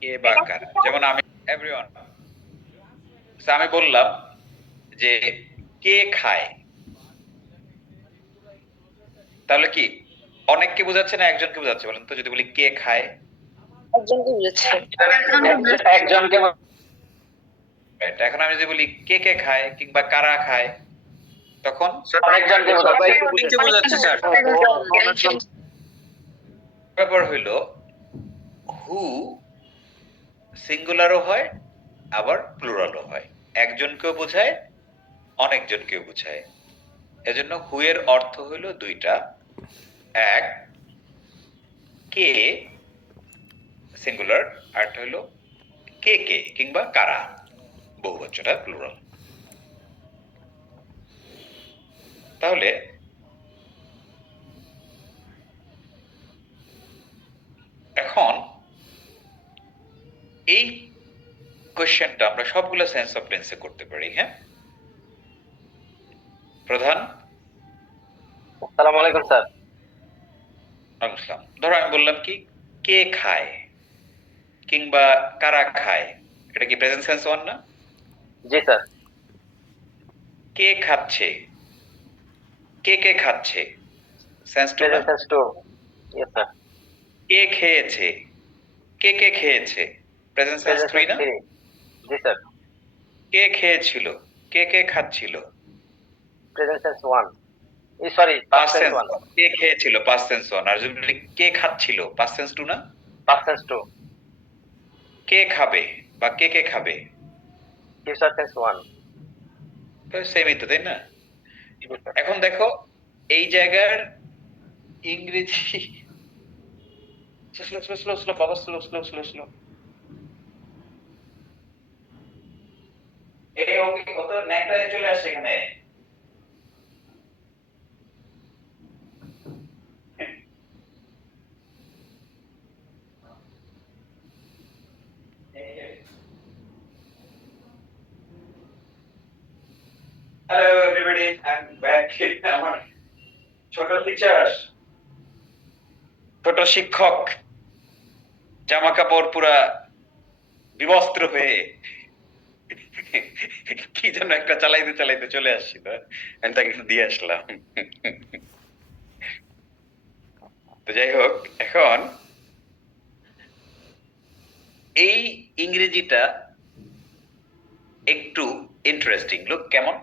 কে বা কারা, যেমন আমি এভরিওয়ান, আমি বললাম যে কে খায়, তাহলে কি অনেককে বোঝাচ্ছে না একজনকে বোঝাচ্ছে বলেন তো? যদি বলি কে খায়, একজনকে বুঝাচ্ছে। একজনকে। এখন আমি যদি বলি কে কে খায় কিংবা কারা খায়, তখন অনেকজনকে বোঝাচ্ছে স্যার। ব্যাপার হইলো হু সিঙ্গুলারও হয় আবার প্লুরালও হয়, একজনকেও বোঝায় অনেকজনকেও বোঝায়। এজন্য হু এর অর্থ হইল দুইটা, এক কে সিঙ্গুলার, আরটা হইলো কে কে কিংবা কারা বহুবচনটা প্লুরাল। তাহলে এখন এই কোশ্চেনটা আমরা সবগুলো সেন্স অফ টেন্সে করতে পারি। হ্যাঁ, প্রধান। আসসালামু আলাইকুম স্যার। আসসালাম। ধরো আমি বললাম কি কে খায় কিংবা কারা খায়, এটা কি প্রেজেন্ট সেন্স ওয়ান না? জি স্যার। কে খাচ্ছে, কে কে খাচ্ছে, সেন্স টু না? Present tense two. Yes sir. কে খেয়েছে, কে কে খেয়েছে, present tense present three tense না? থ্রি। জি স্যার। কে খেয়েছিল, কে কে খাচ্ছিল, present tense one. Sorry, past past tense tense. One. কে খেয়েছিল পাস্ট সেন্স ওয়ান, আর যদি বলি কে খাচ্ছিল পাস্ট সেন্স টু না? Past tense two. কে খাবে বা কে কে খাবে, ফিউচার টেন্স ওয়ান। সেমই তো, তাই না? এখন দেখো এই জায়গার ইংরেজি স্লো স্লো স্লো স্লো বাবা, স্লো স্লো স্লো স্লো। এই ওকে কত ন্যাকড়ায় চলে আসছে এখানে। Hello everybody, I am back. আমার ছোট টিচার, ছোট শিক্ষক জামা কাপড় পুরা বিবস্ত্র হয়ে কি যেন একটা চালাইতে চালাইতে চলে আসছিল, আমি তাকে একটু দিয়ে আসলাম। তো যাই হোক, এখন এই ইংরেজিটা একটু ইন্টারেস্টিং। লুক কেমন,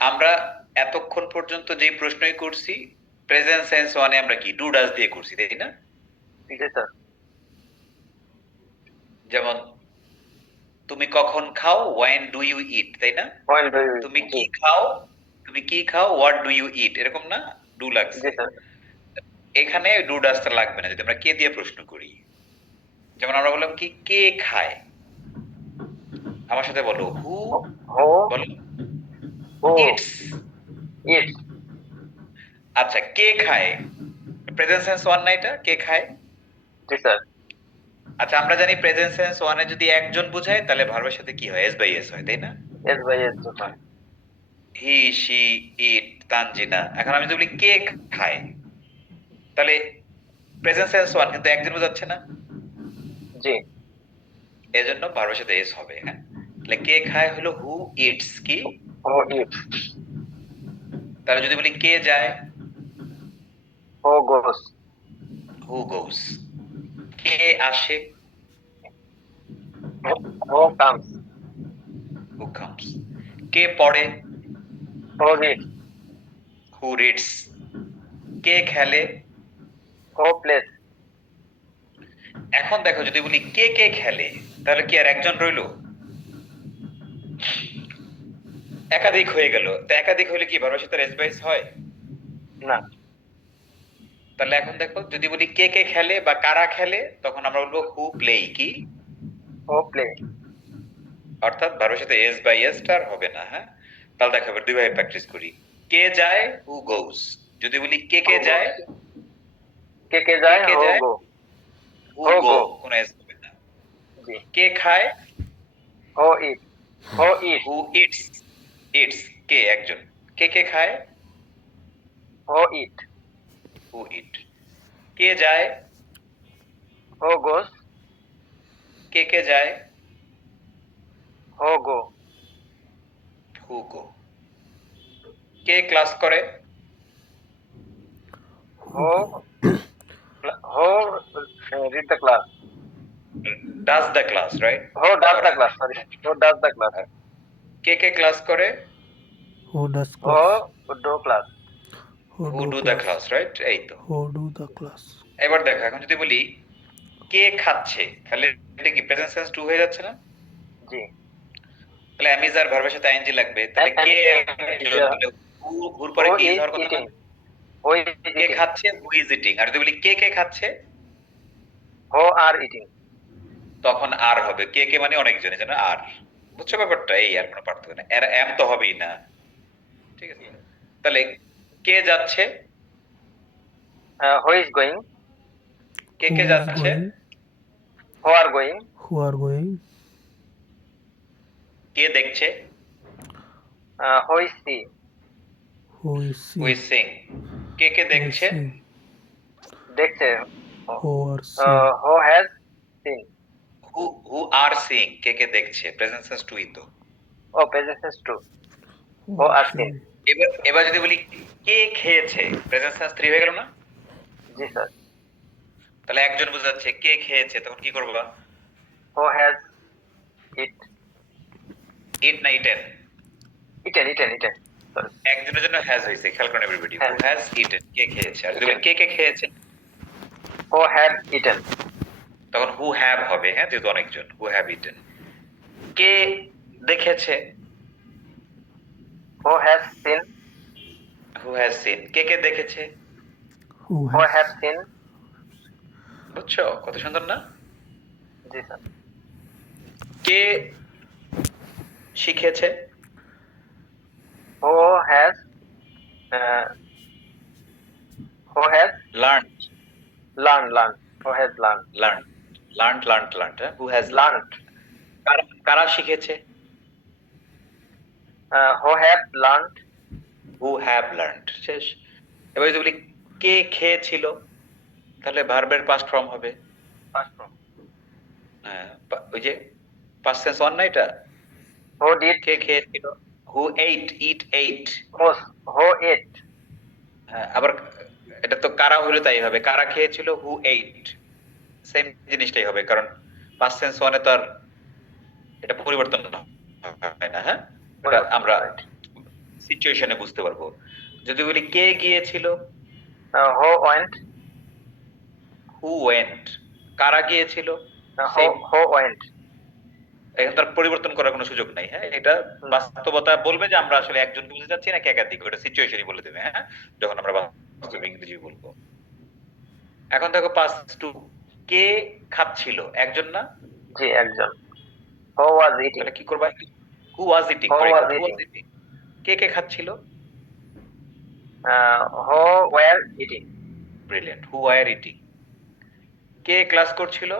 আমরা এতক্ষণ পর্যন্ত যে প্রশ্নই করছি প্রেজেন্ট সেন্স ওয়ানে আমরা কি ডু ডাজ দিয়ে করছি, তাই না? জি স্যার। যেমন তুমি কখন খাও, ওয়েন ডু ইউ ইট, তাই না? পয়েন্ট দুই। তুমি জি। কি খাও, তুমি কি খাও, হোয়াট ডু ইউ ইট, এরকম না? ডু জি লাগছে। স্যার। এখানে ডু ডাজটা লাগবে না যদি আমরা কে দিয়ে প্রশ্ন করি। যেমন আমরা বললাম কি কে খায়, আমার সাথে বলো হু, হো। বলো হো। ইটস। ইট। আচ্ছা কে খায়, প্রেজেন্ট সেন্স ওয়ান না এটা, কে খায়? জি স্যার। আচ্ছা আমরা জানি প্রেজেন্ট সেন্স ওয়ানে যদি একজন বোঝায় তাহলে ভার্বের সাথে কি হয়, এস বাই এস হয়, তাই না? এস বাই এস হয়। He she it Tanzina. এখন আমি যদি বলি কে খায়, তাহলে প্রেজেন্ট সেন্স ওয়ান কিন্তু একজন বোঝাচ্ছে না, জি। এজন্য ভার্বের সাথে এস হবে। হ্যাঁ, তাহলে কে খায় হলো হু ইটস কি, হো ইট। তাহলে যদি বলি কে যায়, হো গোস। হু গোস। কে আসে, হো কামস। Who comes. কে পড়ে, হো রিড। হু রিডস। কে খেলে। হো প্লেস। এখন দেখো যদি বলি কে কে খেলে, তাহলে কি আর একজন রইলো? একাধিক হয়ে গেল। তো একাধিক হলে কি ভার্বের সাথে এস বাই এস হয়? না। তাহলে এখন দেখো যদি বলি কে কে খেলে বা কারা খেলে, তখন আমরা বলবো হু প্লে কি, হো প্লে। অর্থাৎ ভার্বের সাথে এস বাই এস টা আর হবে না। হ্যাঁ, তাহলে দেখো এবার দুই ভাবে প্র্যাকটিস করি। কে যায়, হু গোস। যদি বলি কে কে যায়, কে কে কে যায়, কে হো যায়, গো। হু হো গো, গো। কোনো এস হবে না। জি। কে খায়, হো ইট। হো ইট। হু ইটস। ইটস কে একজন, কে কে খায়, হো ইট। হু ইট। কে যায়, Ho goes. কে যায়? Ho go. হু গো। কে ক্লাস করে? Ho. Ho read the class. Does the class, right? Ho does the class. Sorry. Ho does the class. K class করে? Who does Ho class? do class. Who do the class, right? এই তো। Who do the class? এবার দেখো, এখন যদি বলি কে খাচ্ছে, তাহলে এটা কি প্রেজেন্ট সেন্স টু হয়ে যাচ্ছে না? জি। তাহলে am is আর ভার্বের সাথে ing লাগবে। তাহলে And- কে yeah. তাহলে হুর পরে Who কি is হওয়ার কথা না? eating? Who is K eating? খাচ্ছে, হু ইজ ইটিং। আর যদি বলি কে খাচ্ছে, Who are eating? তখন আর হবে। কে মানে অনেকজন, এজন্য আর। বুঝছো ব্যাপারটা? এই আর কোনো পার্থক্য নেই। এর এম তো হবেই না। ঠিক আছে? তাহলে কে যাচ্ছে, Who is going? K Who is যাচ্ছে, going? Who are going? Who are going? কে দেখছে, Who is see? Who is who is seeing? Singh. K Who is দেখছে, seeing? দেখছে। Who are seeing? Who has seen? হু আর সিং। কে দেখছে, present sense টুই তো। Oh, present tense true. Who Who are are seeing? seeing? এবার যদি বলি কে খেয়েছে, present sense 3 হয়ে গেল না? জি স্যার। তাহলে একজন বোঝাচ্ছে কে খেয়েছে, তখন কি করবা? Who has eat? ইট না ইটেন? Eaten. Sorry. একজনের জন্য হ্যাজ হয়েছে, খেয়াল করেন এভরিবডি। হু হ্যাঁ। হ্যাজ ইটেন, কে খেয়েছে। আর যদি বলি কে খেয়েছে, Who had eaten? তখন হু হ্যাভ হবে। হ্যাঁ, যেহেতু অনেকজন, হু হ্যাভ ইটেন। কে দেখেছে, Who has seen? Who has seen. কে দেখেছে, Who Who has have seen? বুঝছো কত সুন্দর না? জি স্যার। কে শিখেছে, Who has uh, who has learn learned? Who has learned? Learn. Who has Learned. কারা শিখেছে, Who have learned? Who have learned. শেষ। এবার যদি বলি কে খেয়েছিল, তাহলে ভার্বের পাস্ট ফর্ম হবে। Past form. হ্যাঁ, ওই যে পাস্ট সেন্স ওয়ান না এটা? Who did? কে খেয়েছিল, হু এইট। Who ate? আবার এটা তো কারা হলে তাই হবে, কারা খেয়েছিল, হু এইট। সেম জিনিসটাই হবে, কারণ পাস্ট সেন্স ওয়ানে তো আর এটা পরিবর্তন হয় না। হ্যাঁ, এটা আমরা সিচুয়েশনে বুঝতে পারবো। যদি বলি কে গিয়েছিল, Who went? Who went. কারা গিয়েছিল, Who went? এখন তার পরিবর্তন করার কোনো সুযোগ নাই। হ্যাঁ, এটা বাস্তবতা বলবে যে আমরা আসলে একজন বুঝতে চাচ্ছি নাকি একাধিক, ওটা সিচুয়েশনই বলে দেবে। হ্যাঁ, যখন আমরা বাস্তব ইংরেজি বলবো। এখন দেখো পাস্ট টু, কে খাচ্ছিল, একজন না? জি একজন। Who was eating? তাহলে কি করবা? Who was eating. Who was eating? কে খাচ্ছিল? Who were eating? Brilliant, who were eating. কে ক্লাস করছিল,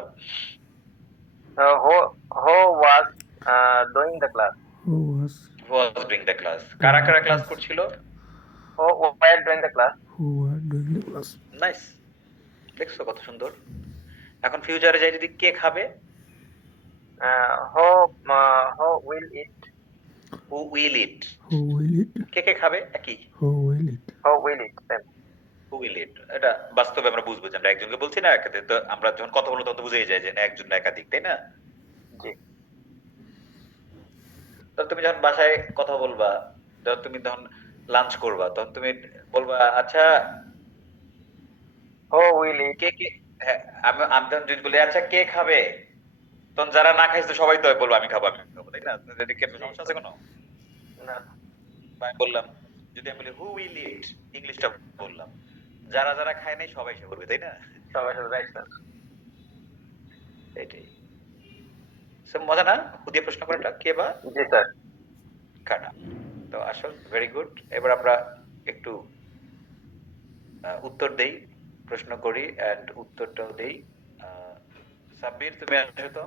Who was doing the class? who was who was doing the class. কারা ক্লাস করছিল, Who were doing the class? who were doing the class? Nice. দেখছো কত সুন্দর। এখন ফিউচারে যাই, যদি কে খাবে, Who will eat? Who will eat. Who will eat? কে খাবে, একই। Who will eat? Who will eat? Same. Who will eat. এটা বাস্তবে আমরা বুঝবো যে আমরা একজনকে বলছি না একাধিক। তো আমরা যখন কথা বলবো তখন তো বুঝেই যায় যে না একজন না একাধিক, তাই না? জি। তো তুমি যখন বাসায় কথা বলবা, যখন তুমি তখন লাঞ্চ করবা, তখন তুমি বলবা আচ্ছা Who will eat? কে হ্যাঁ, আমি তখন যদি বলি আচ্ছা কে খাবে, তখন যারা না খাইছে তো সবাই তো বলবো আমি খাবো, তাই না? যদি কি সমস্যা আছে কোনো? না। বা আমি বললাম, যদি আমি বলি হু উইল ইট, ইংলিশটা বললাম, যারা খায় নাই সবাই সে বলবে, তাই না? সবাই রাইট স্যার। এটাই মজা না? হু দিয়ে প্রশ্ন করাটা, কে বা জি স্যার। কারা। তো আসল ভেরি গুড। এবার আমরা একটু উত্তর দেই, প্রশ্ন করি এন্ড উত্তরটাও দেই। সাব্বির তুমি আসো তো।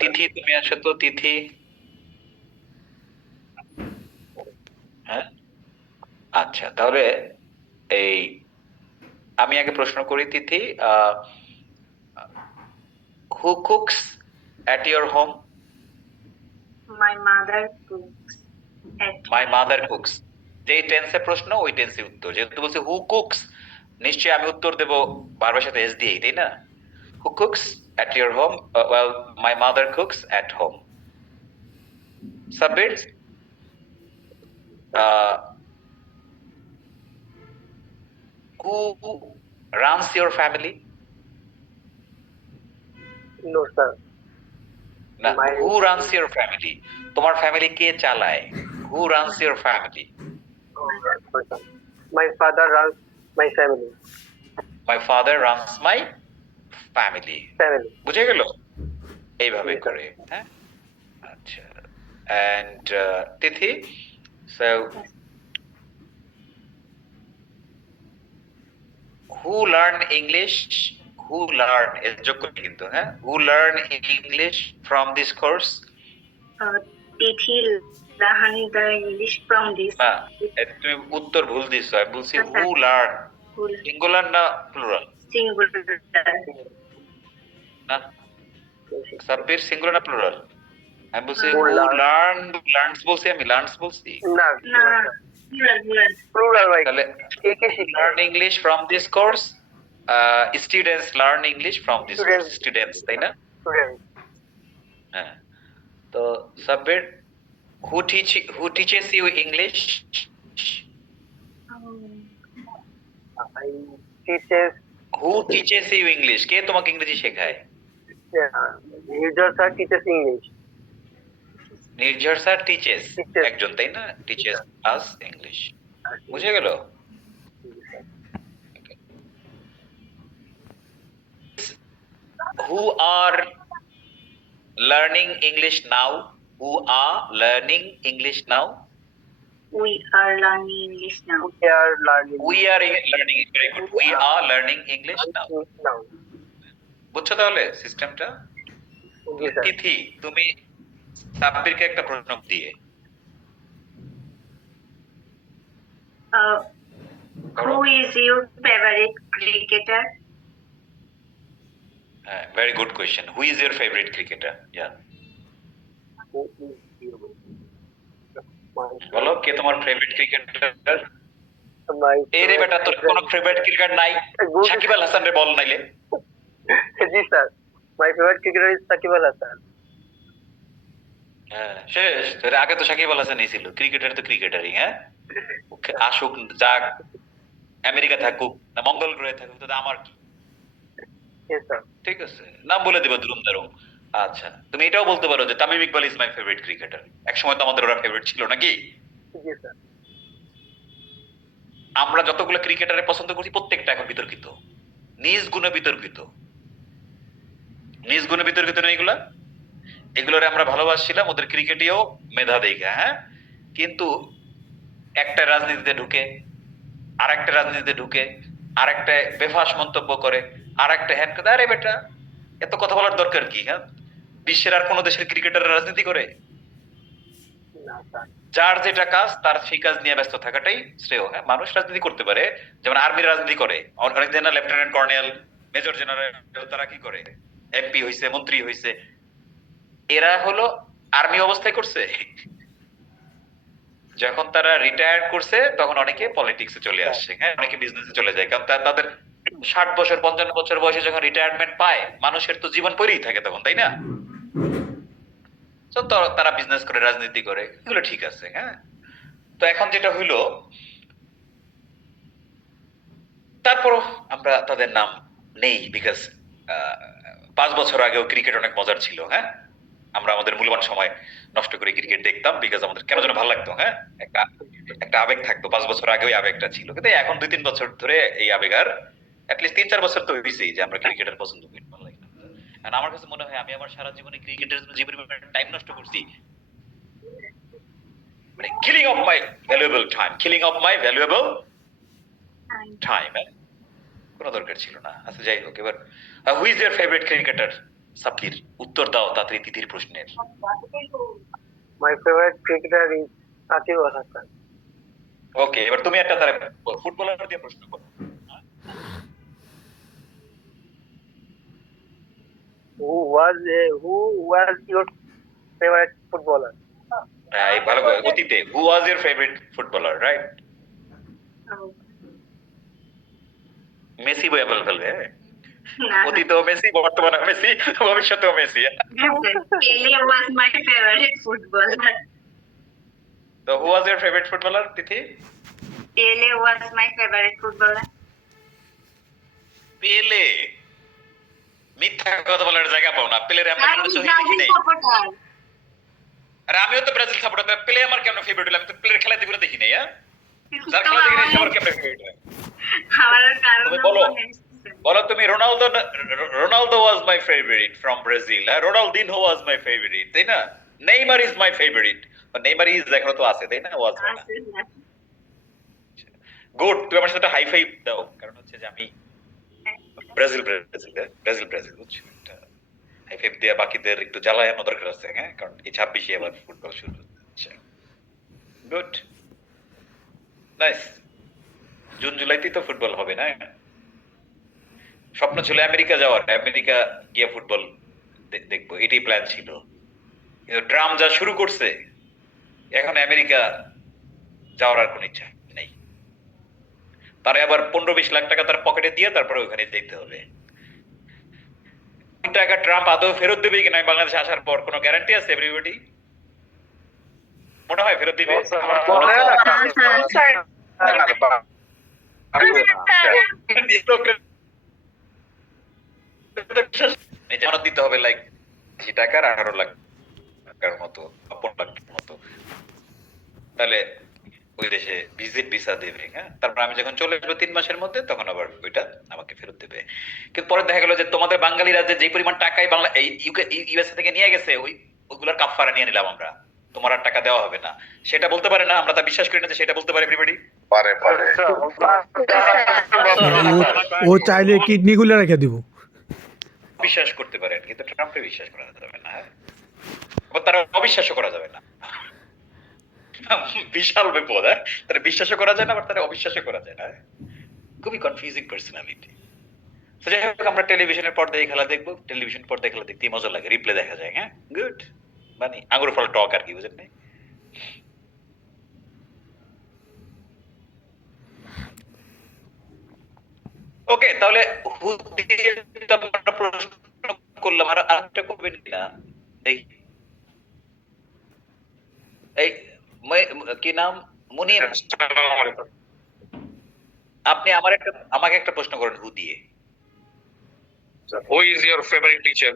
তিথি তুমি আসো তো। তিথি, হ্যাঁ আচ্ছা, তাহলে এই আমি আগে প্রশ্ন করি Tithi, who cooks at your home? My mother cooks at my mother cooks. যেই টেন্সে প্রশ্ন ওই টেন্সে উত্তর। যেহেতু বলছে হু কুকস, নিশ্চয়ই আমি উত্তর দেব ভার্বের সাথে এস দিয়েই, তাই না? Who cooks at your home? Well, my mother cooks at home. Sabbir, who runs your family? No, sir. না, My- who runs your family? তোমার ফ্যামিলি কে চালায়? Who runs your family? My father runs my family. My father runs my family. Family. বুঝে গেল? এইভাবে জি, sir. করে, হ্যাঁ? আচ্ছা। And Tithi, so who learn English? Who learn এর যোগ্য কিন্তু, হ্যাঁ? Who learn English from this course? Tithi learn the English from this না, তুমি উত্তর ভুল দিছো। আমি বলছি আচ্ছা। who learn, school সিঙ্গুলার না প্লুরাল? singular. না, সাব্বির সিঙ্গুলার না প্লুরাল? আমি বলছি Who who learn- learn, learns বলছি, আমি লার্নস বলছি। না, না, plural. plural right. তাহলে একে শিখে। learn English from this course, students learn English from this course, students, তাই না? Student. হ্যাঁ। তো Sabbir, who teaches you English? I teaches Who teaches you English? কে তোমাকে ইংরেজি শেখায়? user sir teaches English. নির্ঝর স্যার টিচেস, Teaches. একজন, তাই না? Teaches us English. বুঝে গেল? Who are learning English now? Who are learning English now? We are learning English now. We are learning. We are learning, very good. We are learning English now. Now. বুঝছো তাহলে সিস্টেমটা? জি sir. তিথি, তুমি সাব্বিরকে একটা প্রশ্ন দিয়ে Who is your favorite cricketer? Very good question. Who is your favourite cricketer? Yeah, বলো কে তোমার ফেভারিট ক্রিকেটার? এই রে বেটা, তোর কোনো ফেভারিট ক্রিকেটার নাই? সাকিব আল হাসান রে বল নাইলে। জি sir. My favorite cricketer is Sakib Al Hasan. হ্যাঁ, শেষ। তোর আগে তো সাকিব আল হাসানই ছিল। ক্রিকেটার তো ক্রিকেটারই, হ্যাঁ? আসুক, যাক, আমেরিকা থাকুক না মঙ্গল গ্রহে থাকুক, তো আমার কি? Yes sir. ঠিক আছে, নাম বলে দিবা দুরুম দারুম। আচ্ছা, তুমি এটাও বলতে পারো যে Tamim Iqbal is my favourite cricketer. একসময় তো আমাদের ওরা ফেভারিট ছিল নাকি? জি স্যার। আমরা যতগুলো ক্রিকেটারে পছন্দ করছি প্রত্যেকটা এখন বিতর্কিত, নিজ গুণে বিতর্কিত। নিজ গুণে বিতর্কিত না এগুলা? এগুলোরে আমরা ভালোবাসছিলাম ওদের ক্রিকেটেও মেধা দেখা, হ্যাঁ? কিন্তু একটা রাজনীতিতে ঢুকে, আর একটা রাজনীতিতে ঢুকে, আর একটা বেফাস মন্তব্য করে, আর একটা হ্যান করে। আরে বেটা, এত কথা বলার দরকার কি? হ্যাঁ, বিশ্বের আর কোন দেশের ক্রিকেটার রাজনীতি করে? না স্যার। যার যেটা কাজ তার সেই কাজ নিয়ে ব্যস্ত থাকাটাই শ্রেয়। হ্যাঁ, মানুষ রাজনীতি করতে পারে, যেমন আর্মির রাজনীতি করে অনেক general, lieutenant colonel, major general, তারা কি করে? এমপি হইছে, মন্ত্রী হইছে। এরা হলো আর্মি অবস্থায় করছে। যখন তারা রিটায়ার করছে তখন অনেকে পলিটিক্সে চলে আসছে, হ্যাঁ, অনেকে বিজনেসে চলে যায়, কারণ তাদের 60 বছর 55 বছর বয়সে যখন রিটায়ারমেন্ট পায়, মানুষের তো জীবন পড়েই থাকে তখন, তাই না? তো তারা বিজনেস করে, রাজনীতি করে, এগুলো ঠিক আছে, হ্যাঁ। তো এখন যেটা হইলো, তারপরও আমরা তাদের নাম নেই, বিকজ 5 বছর আগেও ক্রিকেট অনেক মজার ছিল, হ্যাঁ। আমরা আমাদের মূল্যবান সময় নষ্ট করে ক্রিকেট দেখতাম, বিকজ আমাদের কেন যেন ভালো লাগতো, হ্যাঁ, একটা আবেগ থাকতো। 5 বছর আগে ওই আবেগটা ছিল, কিন্তু এখন 2-3 বছর ধরে এই আবেগ আর অ্যাটলিস্ট 3-4 বছর তো হয়েছেই যে আমরা ক্রিকেটের পছন্দ করি, ভালো লাগে না। আর আমার কাছে মনে হয় আমি আমার সারা জীবনে ক্রিকেটের জন্য যে পরিমাণ টাইম নষ্ট করছি, মানে killing of my valuable time, কোনো দরকার ছিল না। আচ্ছা, যাই হোক, এবার হু is your favourite cricketer? Sabbir, উত্তর দাও তাড়াতাড়ি তিথির প্রশ্নের। My favorite cricketer is Sakib Al Hasan. ওকে, এবার তুমি একটা তারা ফুটবলার দিয়ে প্রশ্ন করো। who was your favorite footballer? এই ভালো করে, অতীতে who was your favourite footballer, right? Oh, Messi বলে ফেলবে, হ্যাঁ? nah. অতীতেও মেসি, বর্তমানেও মেসি, ভবিষ্যতেও Messi. Pele was my favorite footballer. তো who was your favourite footballer, Tithi? Pele was my favorite footballer. পেলে। মিথ্যা কথা বলার জায়গা পাও না। পেলের আমরা I'm কোনো ছবি দেখি Brazil নাই। supporter. আর আমিও তো ব্রাজিল সাপোর্টার। পেলে আমার কেমন ফেভারিট হলো? আমি তো পেলের খেলা জীবনে দেখি নাই, হ্যাঁ? যার তো খেলা দেখি নাই সে আমার- আমার কেমন ফেভারিট হয়? আমার কারণ তুমি বলো। বলো তুমি, Ronaldo was my favourite from Brazil, হ্যাঁ? রোনালদিনহো ওয়াজ মাই ফেভারিট, তাই না? Neymar is my favourite. Neymar is এখনো তো আছে, তাই না? ওয়াজ না। গুড, তুমি আমার সাথে হাই ফাইভ দাও, কারণ হচ্ছে যে আমি ব্রাজিল বুঝছো? হাই ফাইভ দিয়ে বাকিদের একটু জ্বালানো দরকার আছে, হ্যাঁ? কারণ এই 26-এ আবার ফুটবল শুরু হচ্ছে। Good, nice. জুন জুলাইতেই তো ফুটবল হবে, না? স্বপ্ন ছিল আমেরিকা যাওয়ার, আমেরিকা গিয়ে ফুটবল দেখবো, এটাই প্ল্যান ছিল। কিন্তু ট্রাম্প যা শুরু করছে, এখন আমেরিকা যাওয়ার আর কোনো ইচ্ছা নেই। তারে আবার 15-20 লাখ টাকা তার পকেটে দিয়ে তারপরে ওখানে যেতে হবে। টাকা ট্রাম্প আদৌ ফেরত দেবে কিনা বাংলাদেশে আসার পর কোনো গ্যারান্টি আছে এভরিবডি? মনে হয় ফেরত দিবে? জামানত দিতে হবে লাইক টাকার 18 লাখ টাকার মতো, 15 লাখ টাকার মতো। তাহলে ওই দেশে ভিজিট ভিসা দেবে, হ্যাঁ? তারপর আমি যখন চলে আসবো 3 মাসের মধ্যে, তখন আবার ওইটা আমাকে ফেরত দেবে। কিন্তু পরে দেখা গেল যে তোমাদের বাঙালিরা যে পরিমাণ টাকাই বাংলা এই ইউএসএ থেকে নিয়ে গেছে, ওইগুলোর কাফারা নিয়ে নিলাম আমরা, তোমার আর টাকা দেওয়া হবে না। সেটা বলতে পারে না, আমরা তা বিশ্বাস করি না যে সেটা বলতে পারে এভরিবডি। পারে ও চাইলে কিডনি গুলো রেখে দিব। বিশ্বাস করতে পারেন, কিন্তু ট্রাম্পে বিশ্বাস করা যাবে না, হ্যাঁ? আবার তারা অবিশ্বাসও করা যাবে না। বিশাল বিপদ, হ্যাঁ? তারা বিশ্বাসও করা যায় না, আবার তারা অবিশ্বাসও করা যায় না। খুবই কনফিউজিং পার্সোনালিটি। তো যাই হোক, আমরা টেলিভিশনের পর্দায় খেলা দেখবো। টেলিভিশন পর্দায় খেলা দেখতে মজা লাগে, রিপ্লে দেখা যায়, হ্যাঁ? গুড, মানে আঙুর ফল টক আর কি, বুঝেন নাই? ওকে, তাহলে প্রশ্ন করলাম, আর আরেকটা করবেন কিনা দেখি। এই কি নাম, মুনির, আপনি আমাকে একটা প্রশ্ন করেন হু দিয়ে। Who is your favorite teacher?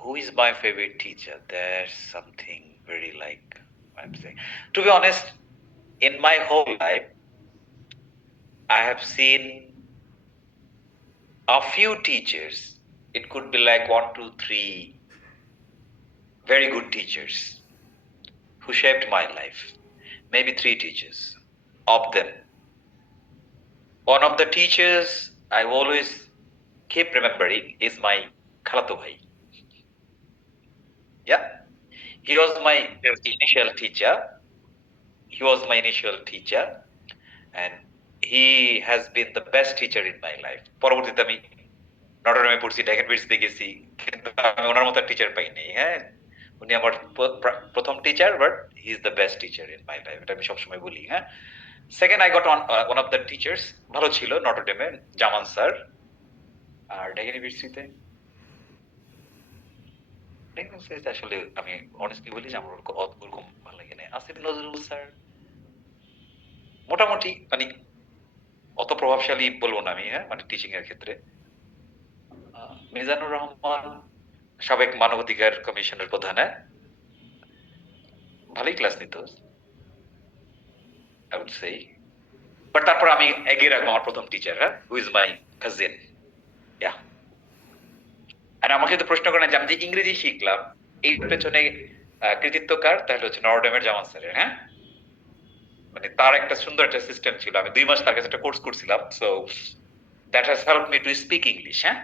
Who is my favorite teacher? That's something very like I'm saying. To be honest, in my whole life, I have seen a few teachers. It could be like 1, 2, 3 very good teachers who shaped my life. Maybe 3 teachers of them. One of the teachers I always keep remembering is my Khalato Bhai. Yeah, he was my initial teacher, and he has been the best teacher in my life. পরবর্তীতে আমি নটরডেমে পড়ছি, ড্যাকেনবিটসে গেছি, কিন্তু আমি ওনার মতো teacher পাইনি, হ্যাঁ? উনি আমার প্রথম teacher, but he is the best teacher in my life, এটা আমি সবসময় বলি, হ্যাঁ? Second, I got one of the teachers, ভালো ছিল নটরডেমে, জামান স্যার। আর ড্যাকেনবিটসিতে আসলে আমি অনেস্টলি বলি যে আমার ওরকম ভালো লাগে না। আসিফ নজরুল স্যার মোটামুটি, মানে অত প্রভাবশালী বলবো না আমি, হ্যাঁ, মানে টিচিং এর ক্ষেত্রে। মিজানুর রহমান, সাবেক মানবাধিকার কমিশনের প্রধান, হ্যাঁ, ভালোই ক্লাস নিত, আই উড সে। বাট তারপর আমি এগিয়ে রাখবো আমার প্রথম টিচার, হ্যাঁ, হু ইজ মাই কাজিন। ইয়া, আর আমাকে তো প্রশ্ন করেন যে আমি যে ইংরেজি শিখলাম এই পেছনে কৃতিত্ব কার, তাহলে হচ্ছে নটরডেমের জামান স্যারের, হ্যাঁ? মানে তার একটা সুন্দর একটা সিস্টেম ছিল। আমি 2 মাস তার কাছে একটা কোর্স করছিলাম, so that has helped me to speak English, হ্যাঁ?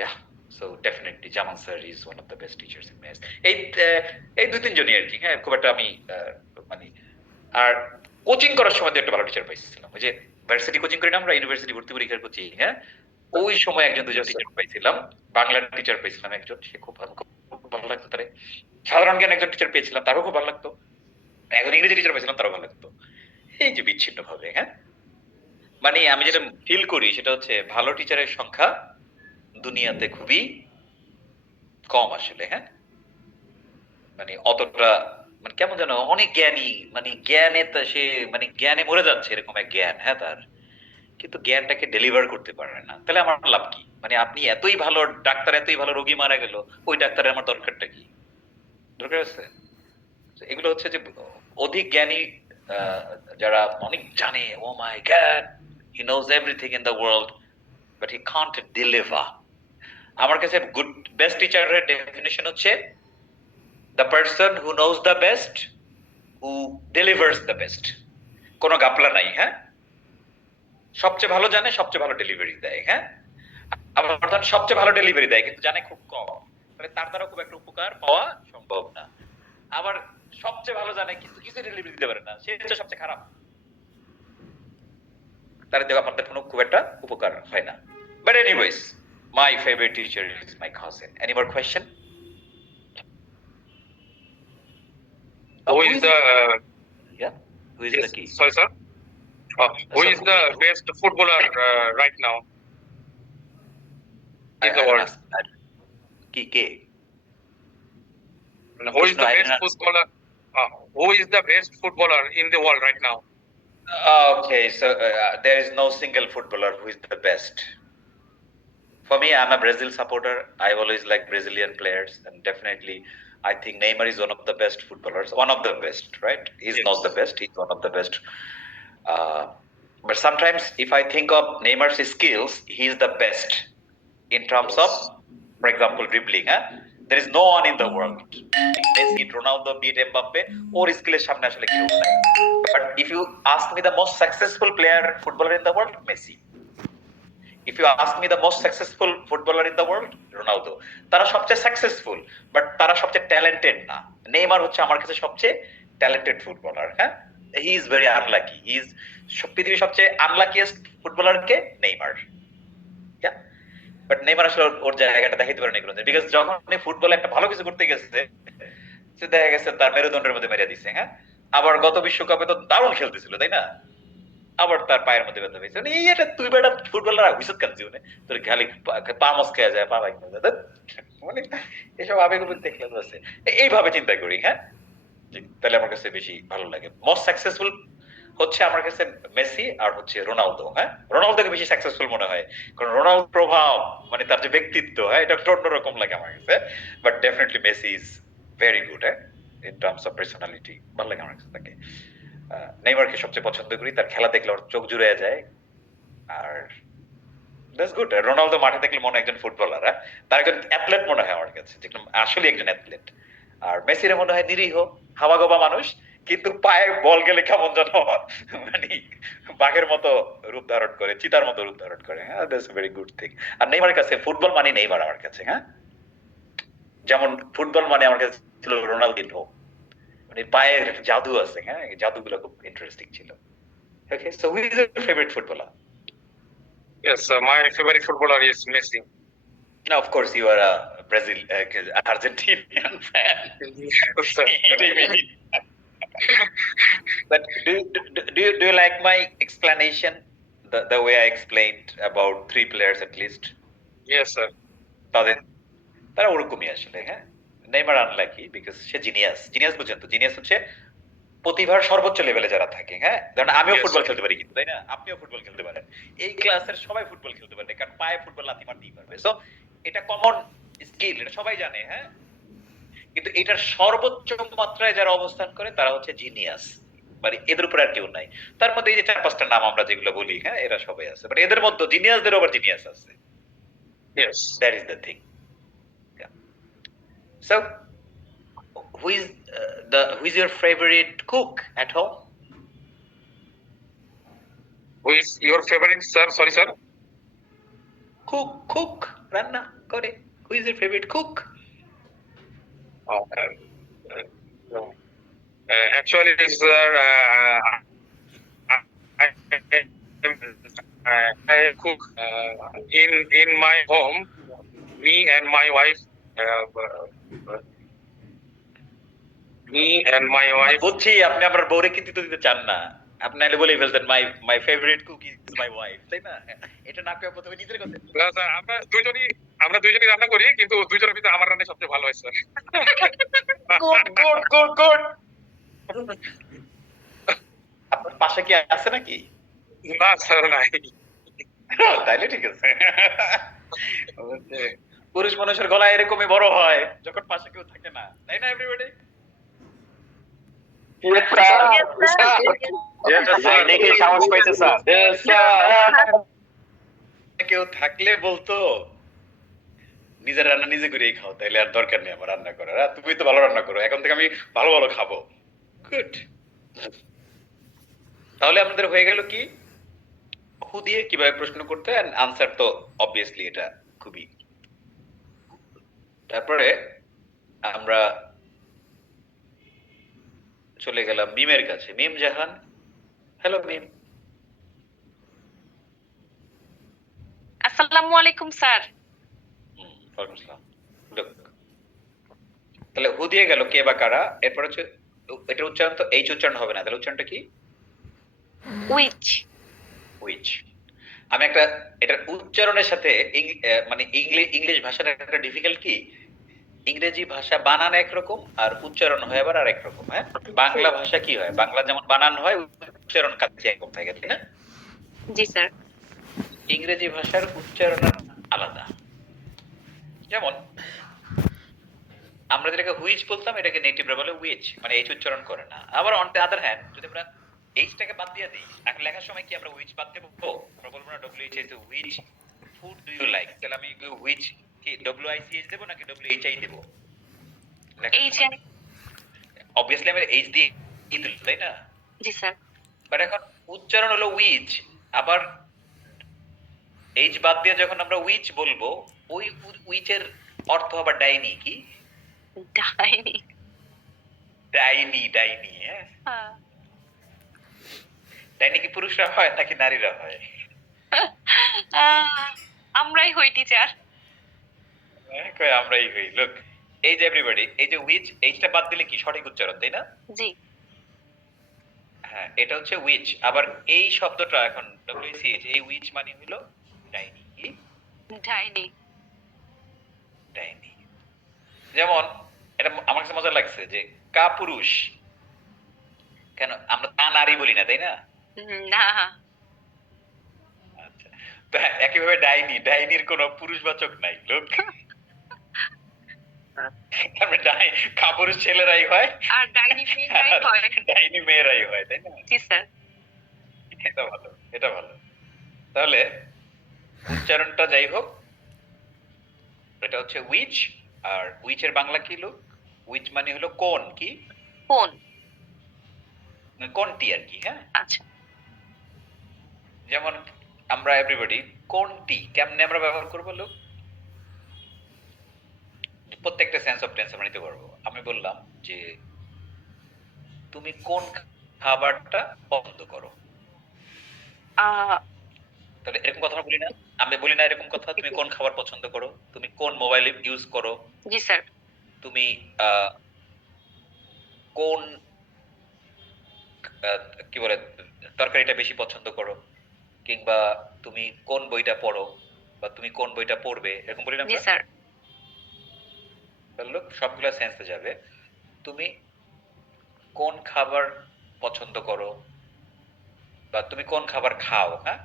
Yeah, so definitely Jaman sir is one of the best teachers in maths. এই 2-3 জনই আর কি, হ্যাঁ, খুব একটা আমি মানে। আর কোচিং করার সময় একটা ভালো টিচার পাইছিলাম, ওই যে ভার্সিটি কোচিং করি না আমরা, ইউনিভার্সিটি ভর্তি পরীক্ষার কোচিং, হ্যাঁ, ওই সময় একজন দুজন Yes, sir. টিচার পাইছিলাম। বাংলার টিচার পাইছিলাম একজন, সে খুব ভালো, খুব ভালো লাগতো তারে। সাধারণ জ্ঞান একজন টিচার পেয়েছিলাম, তারও খুব ভালো লাগতো। এখন ইংরেজি টিচার পাইছিলাম, তারও ভালো লাগতো। এই যে বিচ্ছিন্ন ভাবে, হ্যাঁ, মানে আমি যেটা ফিল করি সেটা হচ্ছে ভালো টিচারের সংখ্যা দুনিয়াতে খুবই কম আসলে, হ্যাঁ, মানে অতটা, মানে কেমন যেন অনেক জ্ঞানী, মানে জ্ঞানে তা সে মানে জ্ঞানে মরে যাচ্ছে এরকম এক জ্ঞান, হ্যাঁ, তার, কিন্তু জ্ঞানটাকে ডেলিভার করতে পারে না। তাহলে আমার লাভ কি? মানে আপনি এতই ভালো ডাক্তার, এতই ভালো রোগী মারা গেল, ওই ডাক্তারের আমার দরকারটা কি? দরকার আছে? তো এগুলো হচ্ছে যে অধিক জ্ঞানী, আহ, যারা অনেক জানে, oh my god, he knows everything in the world, but he can't deliver. আমার কাছে গুড বেস্ট টিচারের ডেফিনিশন হচ্ছে the person who knows the best, who delivers the best. কোনো গাপলা নাই, হ্যাঁ, সবচেয়ে ভালো জানে, সবচেয়ে ভালো ডেলিভারি দেয়, হ্যাঁ, আবার ধরেন সবচেয়ে ভালো ডেলিভারি দেয় কিন্তু জানে খুব কম, তাহলে তার দ্বারা খুব একটা উপকার পাওয়া সম্ভব না। আবার সবচেয়ে ভালো জানে কিন্তু কিছু ডেলিভারি দিতে পারে না, সে হচ্ছে সবচেয়ে খারাপ, তার দেওয়া আপনাদের কোনো খুব একটা উপকার হয় না। But anyways, my favourite teacher is my cousin. Any more question? Who is the Yeah, who is yes, the key? sorry, sir. Who is the best footballer right now in the world? কি কে? And who is No, the I best didn't footballer? Who is the best footballer in the world right now? Okay, so there is no single footballer who is the best. For me, I'm a Brazil supporter. I always like Brazilian players, and definitely, I think Neymar is one of the best footballers. One of the best, right? He's Yes. not the best. He's one of the best. But sometimes, if I think of Neymar's skills, he's the best in terms of, for example, dribbling. Huh? There is no one in the world. Messi, Ronaldo, beat Mbappe, or skills সামনে আসলে কেউ নাই। But if you ask me the most successful player, footballer in the world, Messi. If you ask me the most successful footballer in the world, Ronaldo. তারা সবচেয়ে successful, but তারা সবচেয়ে talented না। Neymar হচ্ছে আমার কাছে সবচেয়ে ট্যালেন্টেড ফুটবলার, হ্যাঁ, he is very unlucky, he is পৃথিবীর সবচেয়ে আনলাকিয়েস্ট ফুটবলার কে? নেইমার। বাট নেইমার আসলে ওর জায়গাটা দেখাইতে পারেনি কোনো, বিকজ যখন উনি ফুটবলে একটা ভালো কিছু করতে গেছে, সে দেখা গেছে তার মেরুদণ্ডের মধ্যে মেরে দিছে, হ্যাঁ, আবার গত বিশ্বকাপে তো দারুণ খেলতেছিল, তাই না, আবার তার পায়ের মধ্যে ব্যথা পেয়েছে। এই এটা তুই বেটা ফুটবলার হুইসত কান জীবনে, তোর খালি পা মস খেয়ে যায়, পা বাইক যায়, মানে এসব আবেগ দেখলে তো আছে। এইভাবে চিন্তা করি, হ্যাঁ, তাহলে আমার কাছে বেশি ভালো লাগে। মোস্ট সাকসেসফুল হচ্ছে আমার কাছে মেসি আর হচ্ছে রোনালদো, হ্যাঁ, রোনালদোকে বেশি সাকসেসফুল মনে হয়, কারণ রোনালদো প্রভাব, মানে তার যে ব্যক্তিত্ব, হ্যাঁ, এটা একটু অন্যরকম লাগে আমার কাছে। But definitely Messi is very good, হ্যাঁ, ইন টার্মস অফ পার্সোনালিটি ভালো লাগে আমার কাছে তাকে। নেইমারকে সবচেয়ে পছন্দ করি, তার খেলা দেখলে ওর চোখ জুড়ে যায়, আর দ্যাটস গুড। রোনালদো মাঠে দেখলে মনে হয় একজন ফুটবলার, হ্যাঁ, তার একজন অ্যাথলেট মনে হয় আমার কাছে, যেরকম আসলে একজন অ্যাথলেট। আর মেসির মনে হয় নিরীহ হাওয়াগোবা মানুষ, কিন্তু পায়ে বল গেলে কেমন যেন মানে বাঘের মতো রূপ ধারণ করে, চিতার মতো রূপ ধারণ করে, হ্যাঁ, দ্যাটস ভেরি গুড থিং। আর নেইমারের কাছে ফুটবল মানে নেইমার আমার কাছে, হ্যাঁ, যেমন ফুটবল মানে আমার কাছে ছিল রোনালদিনহো, মানে পায়ের জাদু আছে, হ্যাঁ, এই জাদুগুলো খুব ইন্টারেস্টিং ছিল। Okay, so who is your favourite footballer? Yes, my favorite footballer is Messi. Now, of course, you are a Brazil, Argentinian fan. Yes, sir. But do you like my explanation? The way I explained about 3 players at least. Yes, sir. তারা ওরকমই আসলে, হ্যাঁ। Neymar unlucky because say genius. Genius বুঝেন তো? Genius হচ্ছে প্রতিভার সর্বোচ্চ লেভেলে যারা থাকে, হ্যাঁ, কারণ আমিও Yes, ফুটবল sir. খেলতে পারি কিন্তু, তাই না, আপনিও ফুটবল খেলতে পারেন, এই ক্লাসের সবাই ফুটবল খেলতে পারে, কারণ পায়ে ফুটবল লাথি মারতেই পারবে। সো এটা কমন স্কিল, এটা সবাই জানে, হ্যাঁ, কিন্তু এটার সর্বোচ্চ মাত্রায় যারা অবস্থান করে তারা হচ্ছে জিনিয়াস, মানে এদের উপর আর কেউ নাই। তার মধ্যে এই যে 4-5টা নাম আমরা যেগুলো বলি, হ্যাঁ, এরা সবাই আছে, বাট এদের মধ্যে জিনিয়াসদের আবার জিনিয়াস আছে। Yes. That is the thing. Yeah. So, who is your favorite cook at home? Who is your favorite, sir? Sorry, sir. Cook, রান্না করে। Who is your favorite cook? No. Actually, sir, I cook in my home. Me and my wife. Me and my wife. বুঝছি আপনি আপনার বউরে কিন্তু দিতে চান না। আপনি নাহলে বলেই ফেলতেন my favourite cook is my wife, তাই না? এটা না কয়ে প্রথমে নিজের কথা। না স্যার, আমরা দুইজনই রান্না করি, কিন্তু দুইজনের ভিতরে আমার রান্না সবচেয়ে ভালো হয় sir. Good good good good. আপনার পাশে কি আছে নাকি? না স্যার, নাই। তাইলে ঠিক আছে। পুরুষ মানুষের গলা এরকমই বড় হয় যখন পাশে কেউ থাকে না, তাই না everybody? Yes, sir. Yes, sir. দেখে সাহস পাইছে স্যার। Yes, sir. কেউ থাকলে বলতো নিজের রান্না নিজে করেই খাও, তাইলে আর দরকার নেই আমার রান্না করার। তুমি তো ভালো রান্না করো, এখন থেকে আমি ভালো ভালো খাবো। গুড। তাহলে আমাদের হয়ে গেল কি, হু দিয়ে কিভাবে প্রশ্ন করতে, এন্ড আনসার তো অবভিয়াসলি এটা খুবই। তারপরে আমরা চলে গেলাম মিমের কাছে। মিম জাহান, হ্যালো মিম। আসসালামু আলাইকুম স্যার। ওয়ালাইকুম আসসালাম। Look, তাহলে হু দিয়ে গেল কে বা কারা, এরপর হচ্ছে এটা উচ্চারণ তো এইচ উচ্চারণ হবে না, তাহলে উচ্চারণটা কি? উইচ। হুইচ। আমি একটা এটার উচ্চারণের সাথে মানে ইংলিশ ভাষার একটা ডিফিকাল্ট কি, ইংরেজি ভাষা বানান একরকম আর উচ্চারণ হয় আবার আরেক রকম। হ্যাঁ, বাংলা ভাষা কি হয়, বাংলা যেমন বানান হয় উচ্চারণ কাছে একরকম থাকে, তাই না? জি স্যার। ইংরেজি ভাষার উচ্চারণ আলাদা। যেমন আমরা যেটাকে হুইচ বলতাম, এটাকে নেটিভরা বলে উইচ, মানে এইচ উচ্চারণ করে না। আবার অন দ্য আদার হ্যান্ড যদি আমরা এইচটাকে বাদ দিয়ে দিই, এখন লেখার সময় কি আমরা উইচ বাদ দেবো? আমরা বলবো না W H, which food do you like, তাহলে আমি হুইচ কি ডব্লিউ আই সি এইচ দেবো নাকি ডব্লিউ এইচ আই দেবো? এইচ। অবভিয়াসলি আমি এইচ দিয়ে দিই, তাই না? জি স্যার। বাট এখন উচ্চারণ হলো উইচ, আবার এইচ বাদ দিয়ে যখন আমরা উইচ বলবো, ওই উইচের অর্থ আবার ডাইনি। কি ডাইনি? ডাইনি, ডাইনি। হ্যাঁ, হ্যাঁ। ডাইনি কি পুরুষরা হয় নাকি নারীরা হয়? আমরাই হই টিচার। কই আমরাই হই। লুক, এই যে এভরিবডি, এই যে উইচ, এইচটা বাদ দিলে কি সঠিক উচ্চারণ, তাই না? জি। হ্যাঁ, এটা হচ্ছে উইচ। আবার এই শব্দটা এখন ডব্লিউসিএইচ, এই উইচ মানে হলো ডাইনি। কি ডাইনি? ডাইনি। যেমন এটা আমার কাছে মজা লাগছে যে কাপুরুষ, কেন আমরা তা নারী বলি না, তাই না? না। আচ্ছা, তো একইভাবে ডাইনি, ডাইনির কোনো পুরুষবাচক নাই। লোক কাপুরুষ ছেলেরাই হয় আর ডাইনি মেয়েরাই হয়। ডাইনি মেয়েরাই হয়, তাই না? জি স্যার। এটা ভালো, এটা ভালো। তাহলে উচ্চারণটা যাই হোক, এটা হচ্ছে উইচ। আর উইচের বাংলা কি লোক? উইচ মানে হলো কোন। কি কোন? কোনটি আর কি। হ্যাঁ, আচ্ছা। যেমন আমরা এভরিবডি কোনটি কেমনে আমরা ব্যবহার করবো লোক, প্রত্যেকটা সেন্স অফ টেন্স আমরা নিতে পারবো। আমি বললাম যে তুমি কোন খাবারটা পছন্দ করো, তাহলে এরকম কথা বলি না? আমি বলি না এরকম কথা, তুমি কোন খাবার পছন্দ করো, তুমি কোন মোবাইল ইউজ করো, জি স্যার। তুমি কোন কি বলে তরকারিটা বেশি পছন্দ করো, কিংবা তুমি কোন বইটা পড়ো, বা তুমি কোন বইটা পড়বে, এরকম বলি না জি আমরা? স্যার। তাহলে সবগুলা সেন্সে যাবে। তুমি কোন খাবার পছন্দ করো, বা তুমি কোন খাবার খাও। হ্যাঁ,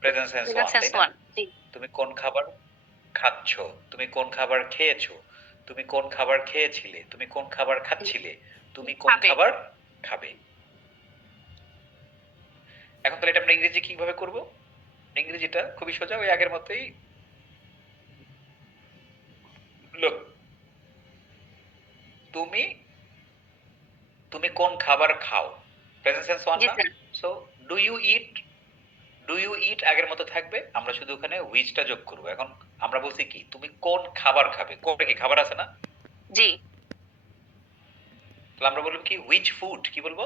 প্রেজেন্ট সেন্স ওয়ান, তাই না? জি। তুমি কোন খাবার খাচ্ছ, তুমি কোন খাবার খেয়েছো, তুমি কোন খাবার খেয়েছিলে, তুমি কোন খাবার খাচ্ছিলে, তুমি কোন খাবে। খাবার খাবে। এখন তাহলে এটা আমরা ইংরেজি কিভাবে করব? ইংরেজিটা খুবই সোজা, ওই আগের মতোই। লোক, তুমি তুমি কোন খাবার খাও, প্রেজেন্ট সেন্স ওয়ান জি না? Sir. So do you eat, do you eat আগের মতো থাকবে, আমরা শুধু ওখানে হুইচটা যোগ করব। এখন আমরা বলছি কি তুমি কোন খাবার খাবে, কোনটা কি খাবার আছে না? জি। তাহলে আমরা বলবো কি হুইচ ফুড, কি বলবো?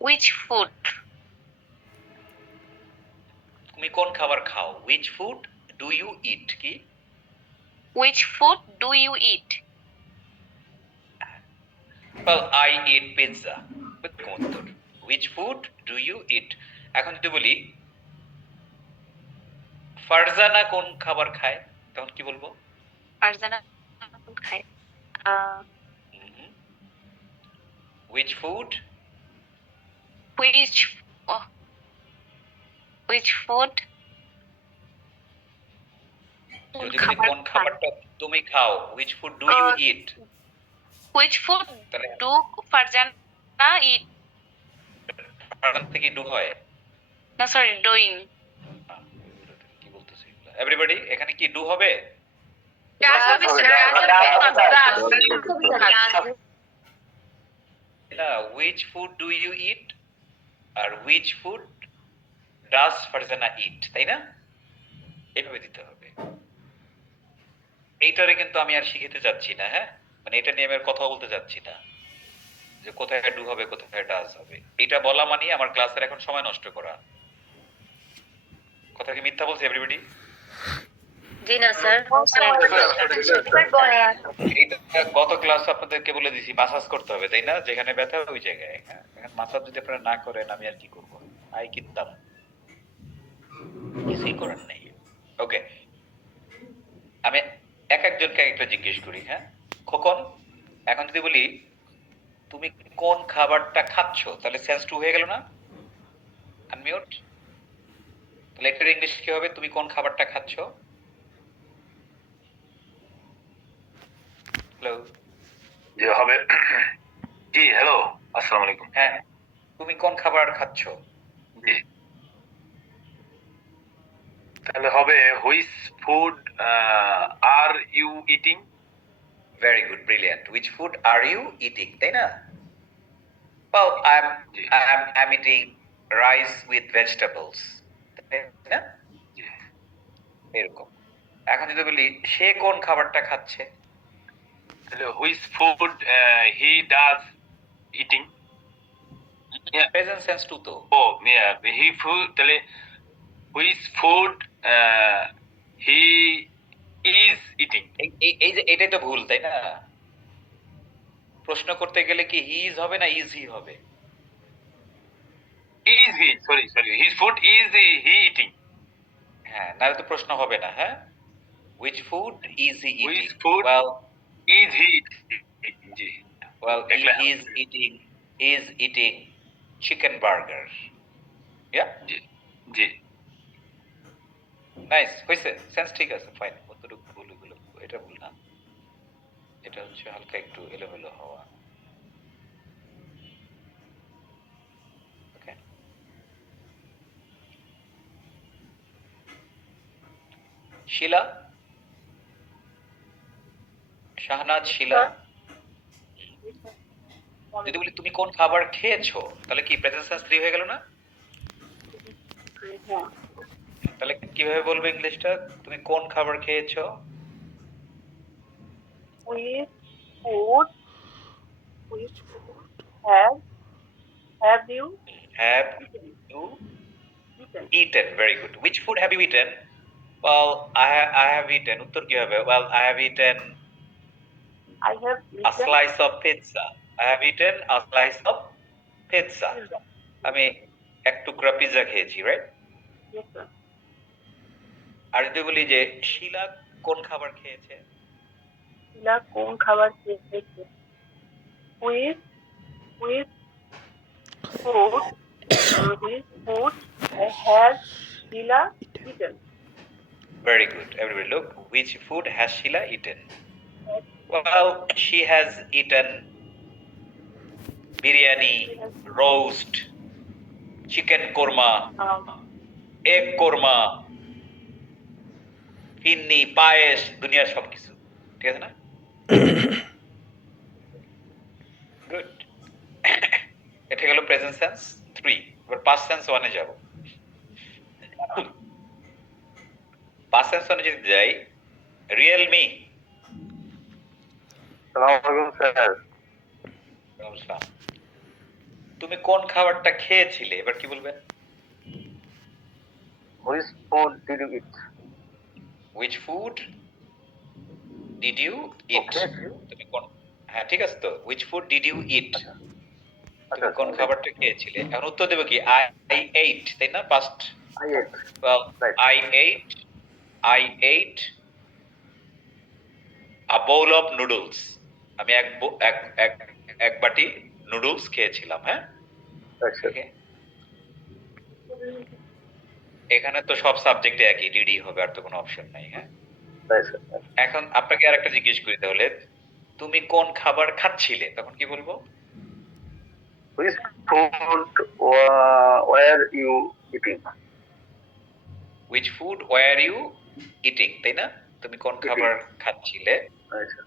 Which food? তুমি কোন খাবার খাও? উইচ ফুড ডু ইউ ইট? কি? Which food do you eat? Well, I eat pizza. এরকম উত্তর। Which food do you eat? এখন যদি বলি ফারজানা কোন খাবার খায়, তখন কি বলবো? Farzana খায়। Mhm. Which food? Oh, which food? যদি বলি কোন খাবারটা তুমি খাও, which food do you eat? Which food তাহলে do Farzana eat? ফারজানা থেকে ডু হয়। No, sorry, doing. কি বলতেছি? এভরিবডি এখানে কি ডু হবে? না, which food do you eat R which food does Farzana eat, তাই না? এইভাবে দিতে হবে। এইটারে কিন্তু আমি আর শিখাতে যাচ্ছি না, হ্যাঁ, মানে এটা নিয়ে আমি আর কথা বলতে যাচ্ছি না যে কোথায় ডু হবে কোথায় ডাজ হবে। এটা বলা মানে আমার ক্লাসের এখন সময় নষ্ট করা। কথা কি মিথ্যা বলছে এভরিবডি? জি না স্যার। এইটা গত ক্লাস আপনাদেরকে বলে দিছি, মাসাজ করতে হবে, তাই না? যেখানে ব্যথা ওই জায়গায়। হ্যাঁ, এখন মাসাজ যদি আপনারা না করেন আমি আর কি করব? আই কিনতাম, কিছুই করার নেই। ওকে, আমি একজনকে একটা জিজ্ঞেস করি। হ্যাঁ, খোকন, এখন যদি বলি তুমি কোন খাবারটা খাচ্ছ, তাহলে সেন্স টু হয়ে গেল না? আনমিউট। তাহলে এটার ইংলিশ কি হবে? তুমি কোন খাবারটা খাচ্ছ? হ্যালো। জি হবে। জি হ্যালো, আসসালামু আলাইকুম। হ্যাঁ, তুমি কোন খাবার খাচ্ছ? জি, তাহলে হবে which food are you eating? Very good, brilliant. Which food are you eating, তাই না? Well, I'm eating rice with vegetables, তাই না? জি, এরকম। এখন যদি বলি সে কোন খাবারটা খাচ্ছে, তাহলে which food he does eating? Present tense two তো। ও হি ফুড, তাহলে which food he is eating? এই যে এটাই তো ভুল, তাই না? প্রশ্ন করতে গেলে কি হি ইজ হবে না ইজ হি হবে? Is he, sorry his food is he eating. হ্যাঁ, নাহলে তো প্রশ্ন হবে না। হ্যাঁ, which food is he eating? Which food Well, is he eating? G, he is eating chicken burger. Yeah, G, G. Nice, হয়েছে, sense ঠিক আছে, ফাইন। কতটুকু ভুল হলো, এটা ভুল না, এটা হচ্ছে হালকা একটু এলোমেলো হওয়া। ওকে, শিলা, শাহনাজ শিলা, যদি বলি তুমি কোন খাবার খেয়েছো, তাহলে কি প্রেজেন্ট সেন্স 3 হয়ে গেল না? তাহলে কিভাবে বলবো ইংলিশটা? তুমি কোন খাবার খেয়েছো? Which food have you Have you eaten? Very good. Which food have you eaten? Well, I have eaten. উত্তর কি হবে? Well, I have eaten I have a slice of pizza. I have eaten a slice of pizza. আমি এক টুকরা pizza খেয়েছি, right? Yes, sir. আর যদি বলি যে শিলা কোন খাবার খেয়েছে? শিলা কোন খাবার খেয়েছে? Which food has Sheila eaten? Very good. Everybody look. Which food has Sheila eaten? Well, she has eaten biryani, roast, chicken korma, egg korma, phirni, পায়েস, দুনিয়ার সবকিছু। ঠিক আছে না? গুড। এটা গেল প্রেজেন্ট সেন্স 3। এবার পাস্ট সেন্স 1 এ যাব। পাস্ট সেন্স 1 এ যদি যাই, রিয়েলমি। আসসালামু আলাইকুম স্যার। নমস্কার। তুমি কোন খাবারটা খেয়েছিলে, এবার কি বলবেন? Which food did you eat? Which food did you eat? Okay. তুমি কোন হ্যাঁ ঠিক আছে তো which food did you eat? তুমি আচ্ছা, কোন খাবারটা খেয়েছিলে? এখন উত্তর দেব কি I ate তাই না past I ate. well Right. I ate a bowl of noodles আমি এক বাটি নুডলস খেয়েছিলাম হ্যাঁ আচ্ছা। ওকে এখানে তো সব সাবজেক্টে একই ডিডি হবে আর তো কোনো অপশন নাই হ্যাঁ আচ্ছা। এখন আপনাকে আরেকটা জিজ্ঞেস করি তাহলে তুমি কোন খাবার খাচ্ছিলে তখন কি বলবো Which food were you eating? which food were you eating তাই না তুমি কোন খাবার খাচ্ছিলে আচ্ছা।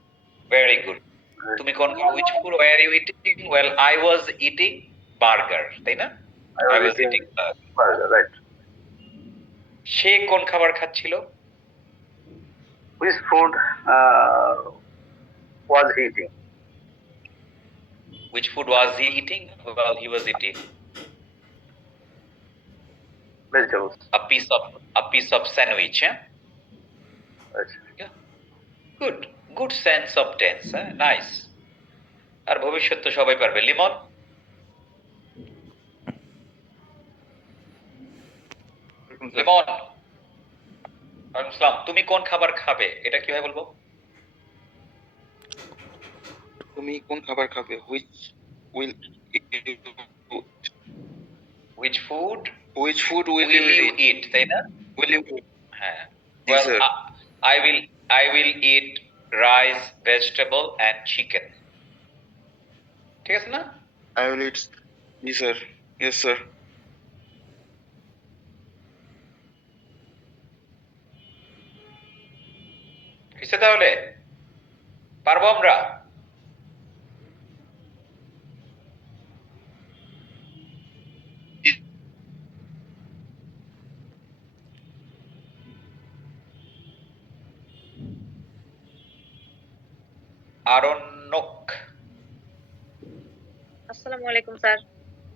ভেরি গুড তুমি কোন which food were you eating well I was eating burger তাই না I was eating burger, right. সে কোন খাবার খাচ্ছিল Which food was he eating? which food was he eating well he was eating Vegetables. a piece of sandwich yeah? আচ্ছা। Yeah. Good sense of tense হ্যাঁ nice আর ভবিষ্যৎ তো সবাই পারবে লিমন লিমন আসসালাম তুমি কোন খাবার খাবে এটা কিভাবে বলবো তুমি কোন খাবার খাবে? Which will which food will will you you eat তাই না will you হ্যাঁ Yes, well sir. I will eat rice vegetable and chicken ঠিক আছে না I will eat? Yes, sir. Yes, sir. কিসে তাহলে পারবো আমরা আরণ্যক আসসালামু আলাইকুম স্যার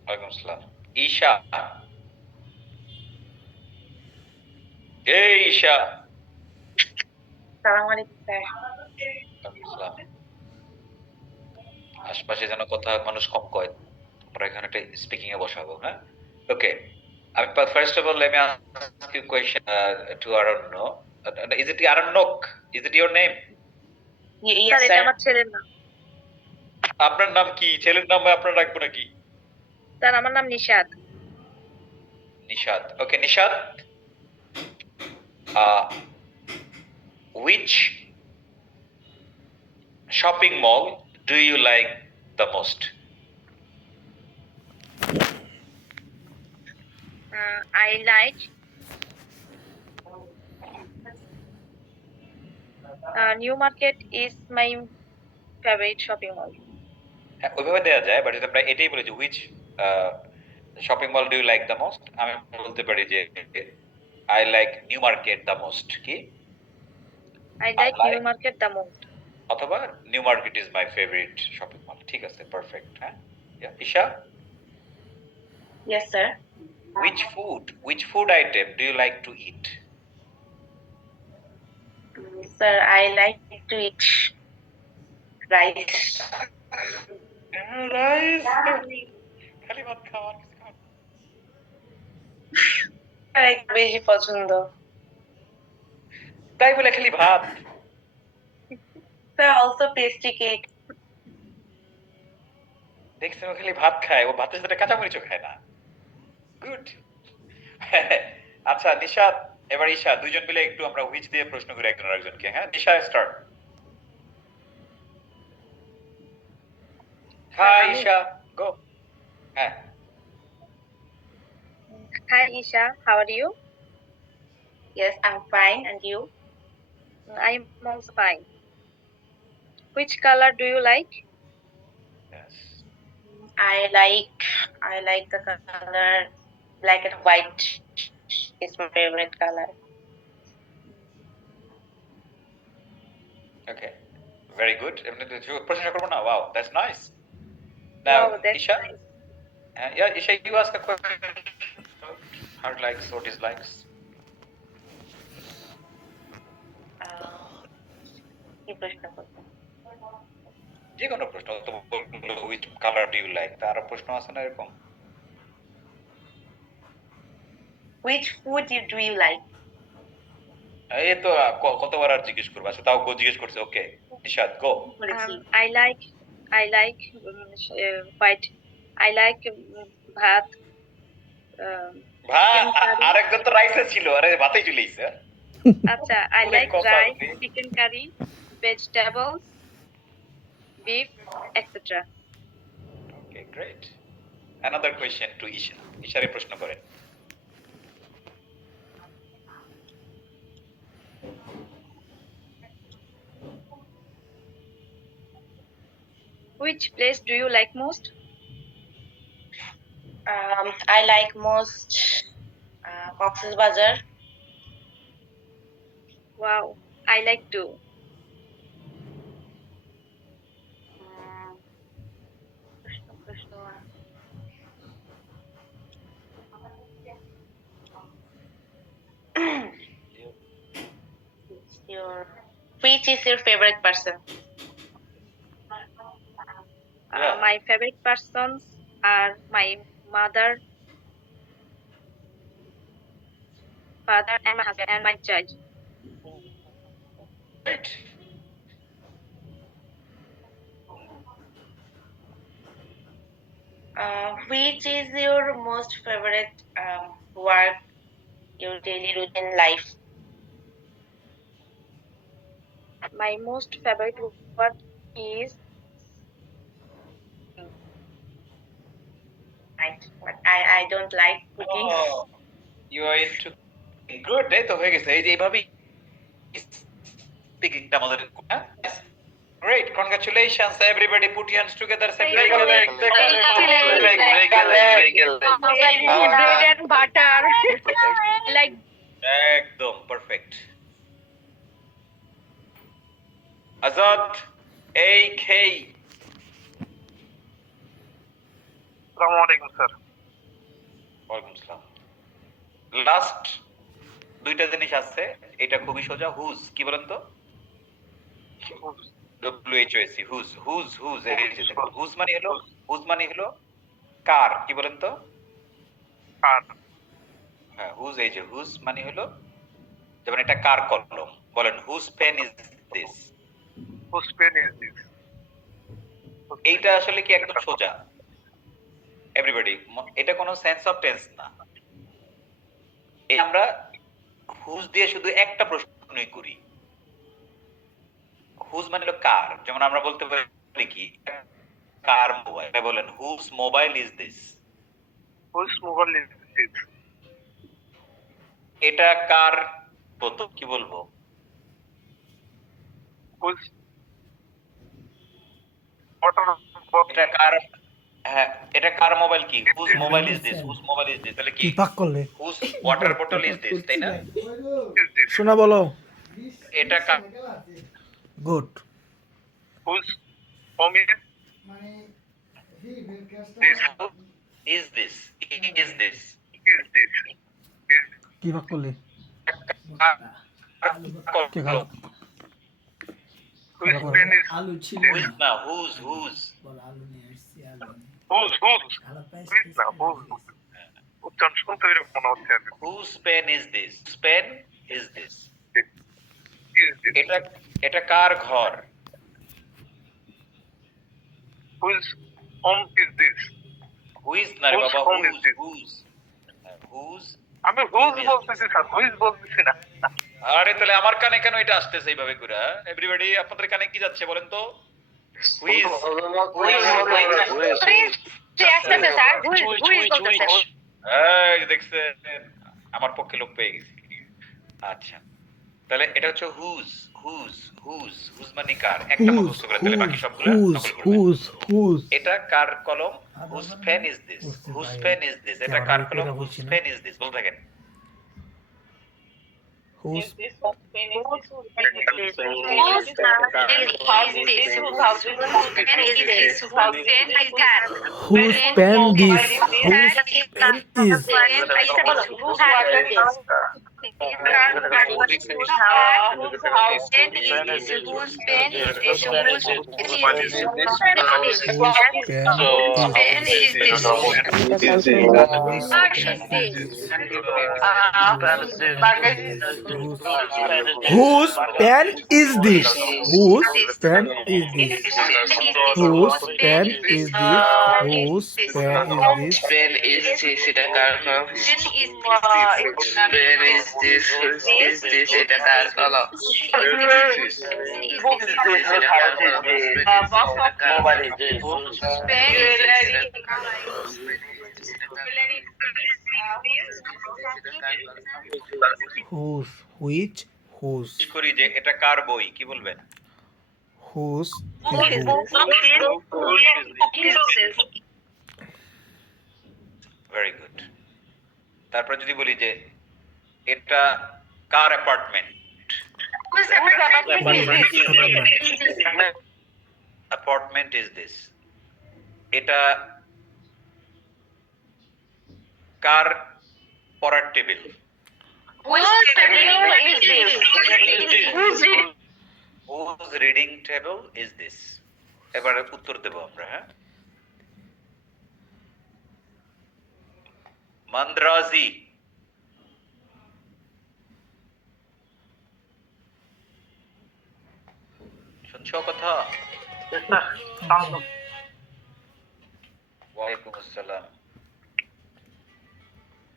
ওয়ালাইকুম আসসালাম ঈশা এই ঈশা আসসালামু আলাইকুম স্যার ওয়ালাইকুম আসসালাম। আশপাশে যেন কথা মানুষ কম কয় আমরা এখানে একটা স্পিকিং এ বসাবো হ্যাঁ ওকে আমি first of all let me ask you question to Aranya is it Aranyak is it your name sir এটা আমার ছেলের নাম আপনার নাম কি ছেলের নাম আপনার রাখবো নাকি স্যার আমার নাম নিশাদ নিশাদ ওকে Nishad which shopping mall do you like the most I like New Market is my favorite shopping mall. হ্যাঁ ওইভাবে দেওয়া যায় বাট যদি আমরা এটাই বলি যে which shopping mall do you like the most আমি বলতে পারি যে I like New Market the most কি I like like- New Market the most. অথবা New Market is my favourite shopping mall ঠিক আছে পারফেক্ট হ্যাঁ Isha Yes, sir. which food item do you like to eat Sir, I like to eat rice. Rice খালি ভাত খাওয়া বেশি পছন্দ। তাই বলে খালি ভাত Sir, also pastry cake. দেখছেন ও খালি ভাত খায় ও ভাতের সাথে কাঁচামরিচও খায় না গুড আচ্ছা নিশাদ এবার ঈশা দুইজন মিলে একটু আমরা হুইচ দিয়ে প্রশ্ন করি একজন আরেকজনকে হ্যাঁ নিশা স্টার্ট হাই ঈশা গো হ্যাঁ Hi Isha, how are you? Yes, I'm fine. And you? I'm also fine. Which color do you like? yes I like the color black and white. It's my favorite color. okay very good এমনি তো প্রশ্ন করব না wow that's nice now Wow, that's Isha nice. yeah Isha you ask a question her likes or dislikes প্রশ্ন করবো? যে কোনো প্রশ্ন তো which colour do you like, তার প্রশ্ন আছে না এরকম? Which food do you like? এই তো কতবার আর জিজ্ঞেস করবো, আচ্ছা তাও জিজ্ঞেস করছে। ওকে নিশাদ গো। বলেছি। I like white. I like ভাত. Chicken curry. আরেকজন তো রাইসে ছিল, আরে ভাতেই চলে গেছে। আচ্ছা, I অনেক like কথা rice, আপনি। chicken curry, vegetables, beef, etc. Okay great. Another question to Isha. ঈশারে প্রশ্ন করেন। Which place do you like most? I like most Cox's Bazar. Wow, I like too. প্রশ্ন Which is your favorite person? Yeah. My favorite persons are my mother, father, and my husband, and my child. Great. Which is your most favorite work, your daily routine life? My most favorite work is Right. But I don't like cooking. Oh, you are into good. এই তো হয়ে গেছে, এই যে এইভাবেই স্পিকিংটা আমাদের। Great, congratulations everybody, put your hands together, say break a leg. bread and butter. Like একদম perfect. Azad এই খেই। আসসালামু আলাইকুম স্যার। ওয়ালাইকুম আসসালাম। লাস্ট দুইটা জিনিস আছে, এটা খুবই সোজা। হুজ কি বলেন তো? WHOS, whose whose whose. Whose মানে হলো কার, কি বলেন তো? আর হ্যাঁ হুজ, এই যে হুজ মানে হলো, যেমন এটা কার কলম, বলেন whose pen is this. whose pen is this? এইটা আসলে কি একদম সোজা এভরিবডি, এটা কোনো সেন্স অফ টেন্স না। এই আমরা হুজ দিয়ে শুধু একটা প্রশ্নই করি। হুজ মানে হলো কার, যেমন আমরা বলতে পারি কি কার মোবাইল, বলেন whose mobile is this. Whose mobile is this? এটা কার বোতল, কি বলবো? Whose water bottle? এটা কার, হ্যাঁ এটা কার মোবাইল, কি whose mobile is this, whose mobile is this. তাহলে কি কি পাক করলে? হুজ ওয়াটার বোতল ইজ দিস, তাই না? is this? শোনা বলো। এটা কার, good. Whose home is this? Is this, is this. Is this? Is কি পাক করলে? কে হুজ খালো? whose pen is this? না হুজ হুজ। Whose না whose উচ্চারণ শুনতে এরকম মনে হচ্ছে আর কি। Whose pen is this, pen is this. Is this? এটা এটা কার ঘর? Whose home is this? Whose না রে Whose বাবা, home is whose this? Whose whose. আমি whose বলতেছি স্যার, whose বলতেছি না। আরে তাহলে আমার কানে কেন এটা আসতেছে এইভাবে করে? এভরিবডি আপনাদের কানে কি যাচ্ছে বলেন তো? হুইজ। আসতেছে স্যার, who is বলতেছে? এই দেখছেন, আমার পক্ষে লোক পেয়ে গেছি। আচ্ছা তাহলে এটা হচ্ছে হুজ হুজ হুজ। হুজ মানে কার, একটা হুজ মুখস্থ করে তাহলে বাকি সবগুলো হুজ নকল করবেন। Whose whose. এটা কার কলম? Whose pen is this, whose pen is this. এটা কার কলম? Whose pen is this. বলতে থাকেন। Whose whose pen this, whose pen is. Whose pen is this? Whose pen is this? Whose pen is this? Whose pen is this? Whose pen is this? Whose pen is this? Pen is this? এটা কার কলম? Pen is this? Is this? এটা কার কলম? এটা কার কলম? Mobile is this? Whose? Which? Whose? জিজ্ঞেস করি যে এটা কার বই, কি বলবেন? Whose is whose? Very good. তারপর যদি বলি যে এটা কার অ্যাপার্টমেন্ট, অ্যাপার্টমেন্ট ইজ দিস। এটা কার পড়ার table, whose reading table is this? এবারে উত্তর দেব আমরা, হ্যাঁ। মান্দ্রাজি, শুনছো কথা? ওয়ালাইকুম আসসালাম।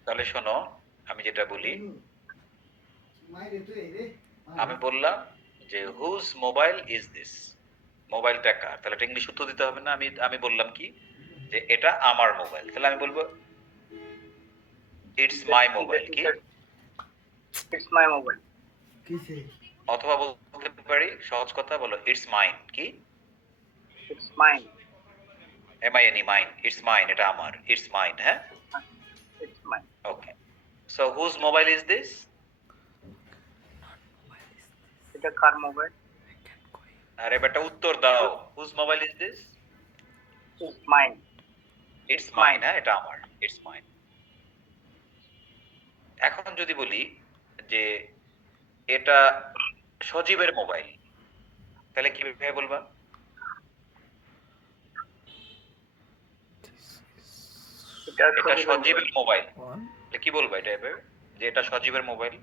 তাহলে শোনো, আমি যেটা বলি, আমি বললাম যে হুজ মোবাইল ইজ দিস, মোবাইলটা কার, তাহলে এটা ইংলিশ উত্তর দিতে হবে না। আমি বললাম কি যে এটা আমার মোবাইল, তাহলে আমি বলবো ইটস মাই মোবাইল, কি It's my mobile. অথবা বলতে পারি সহজ কথা, বলো ইটস মাইন, কি It's mine. M I N E mine, it's mine, এটা আমার, ইটস মাইন, হ্যাঁ। It's mine. Okay, so whose mobile is this? এটা কার মোবাইল? আরে বেটা উত্তর দাও, whose mobile is this? It's mine. It's mine, হ্যাঁ, এটা আমার, ইটস মাইন। এখন যদি বলি যে এটা সজীবের মোবাইল, তাহলে কিভাবে বলবা? এটা সজীবের মোবাইল, One. তাহলে কি বলবা এটা এভাবে যে এটা সজীবের মোবাইল?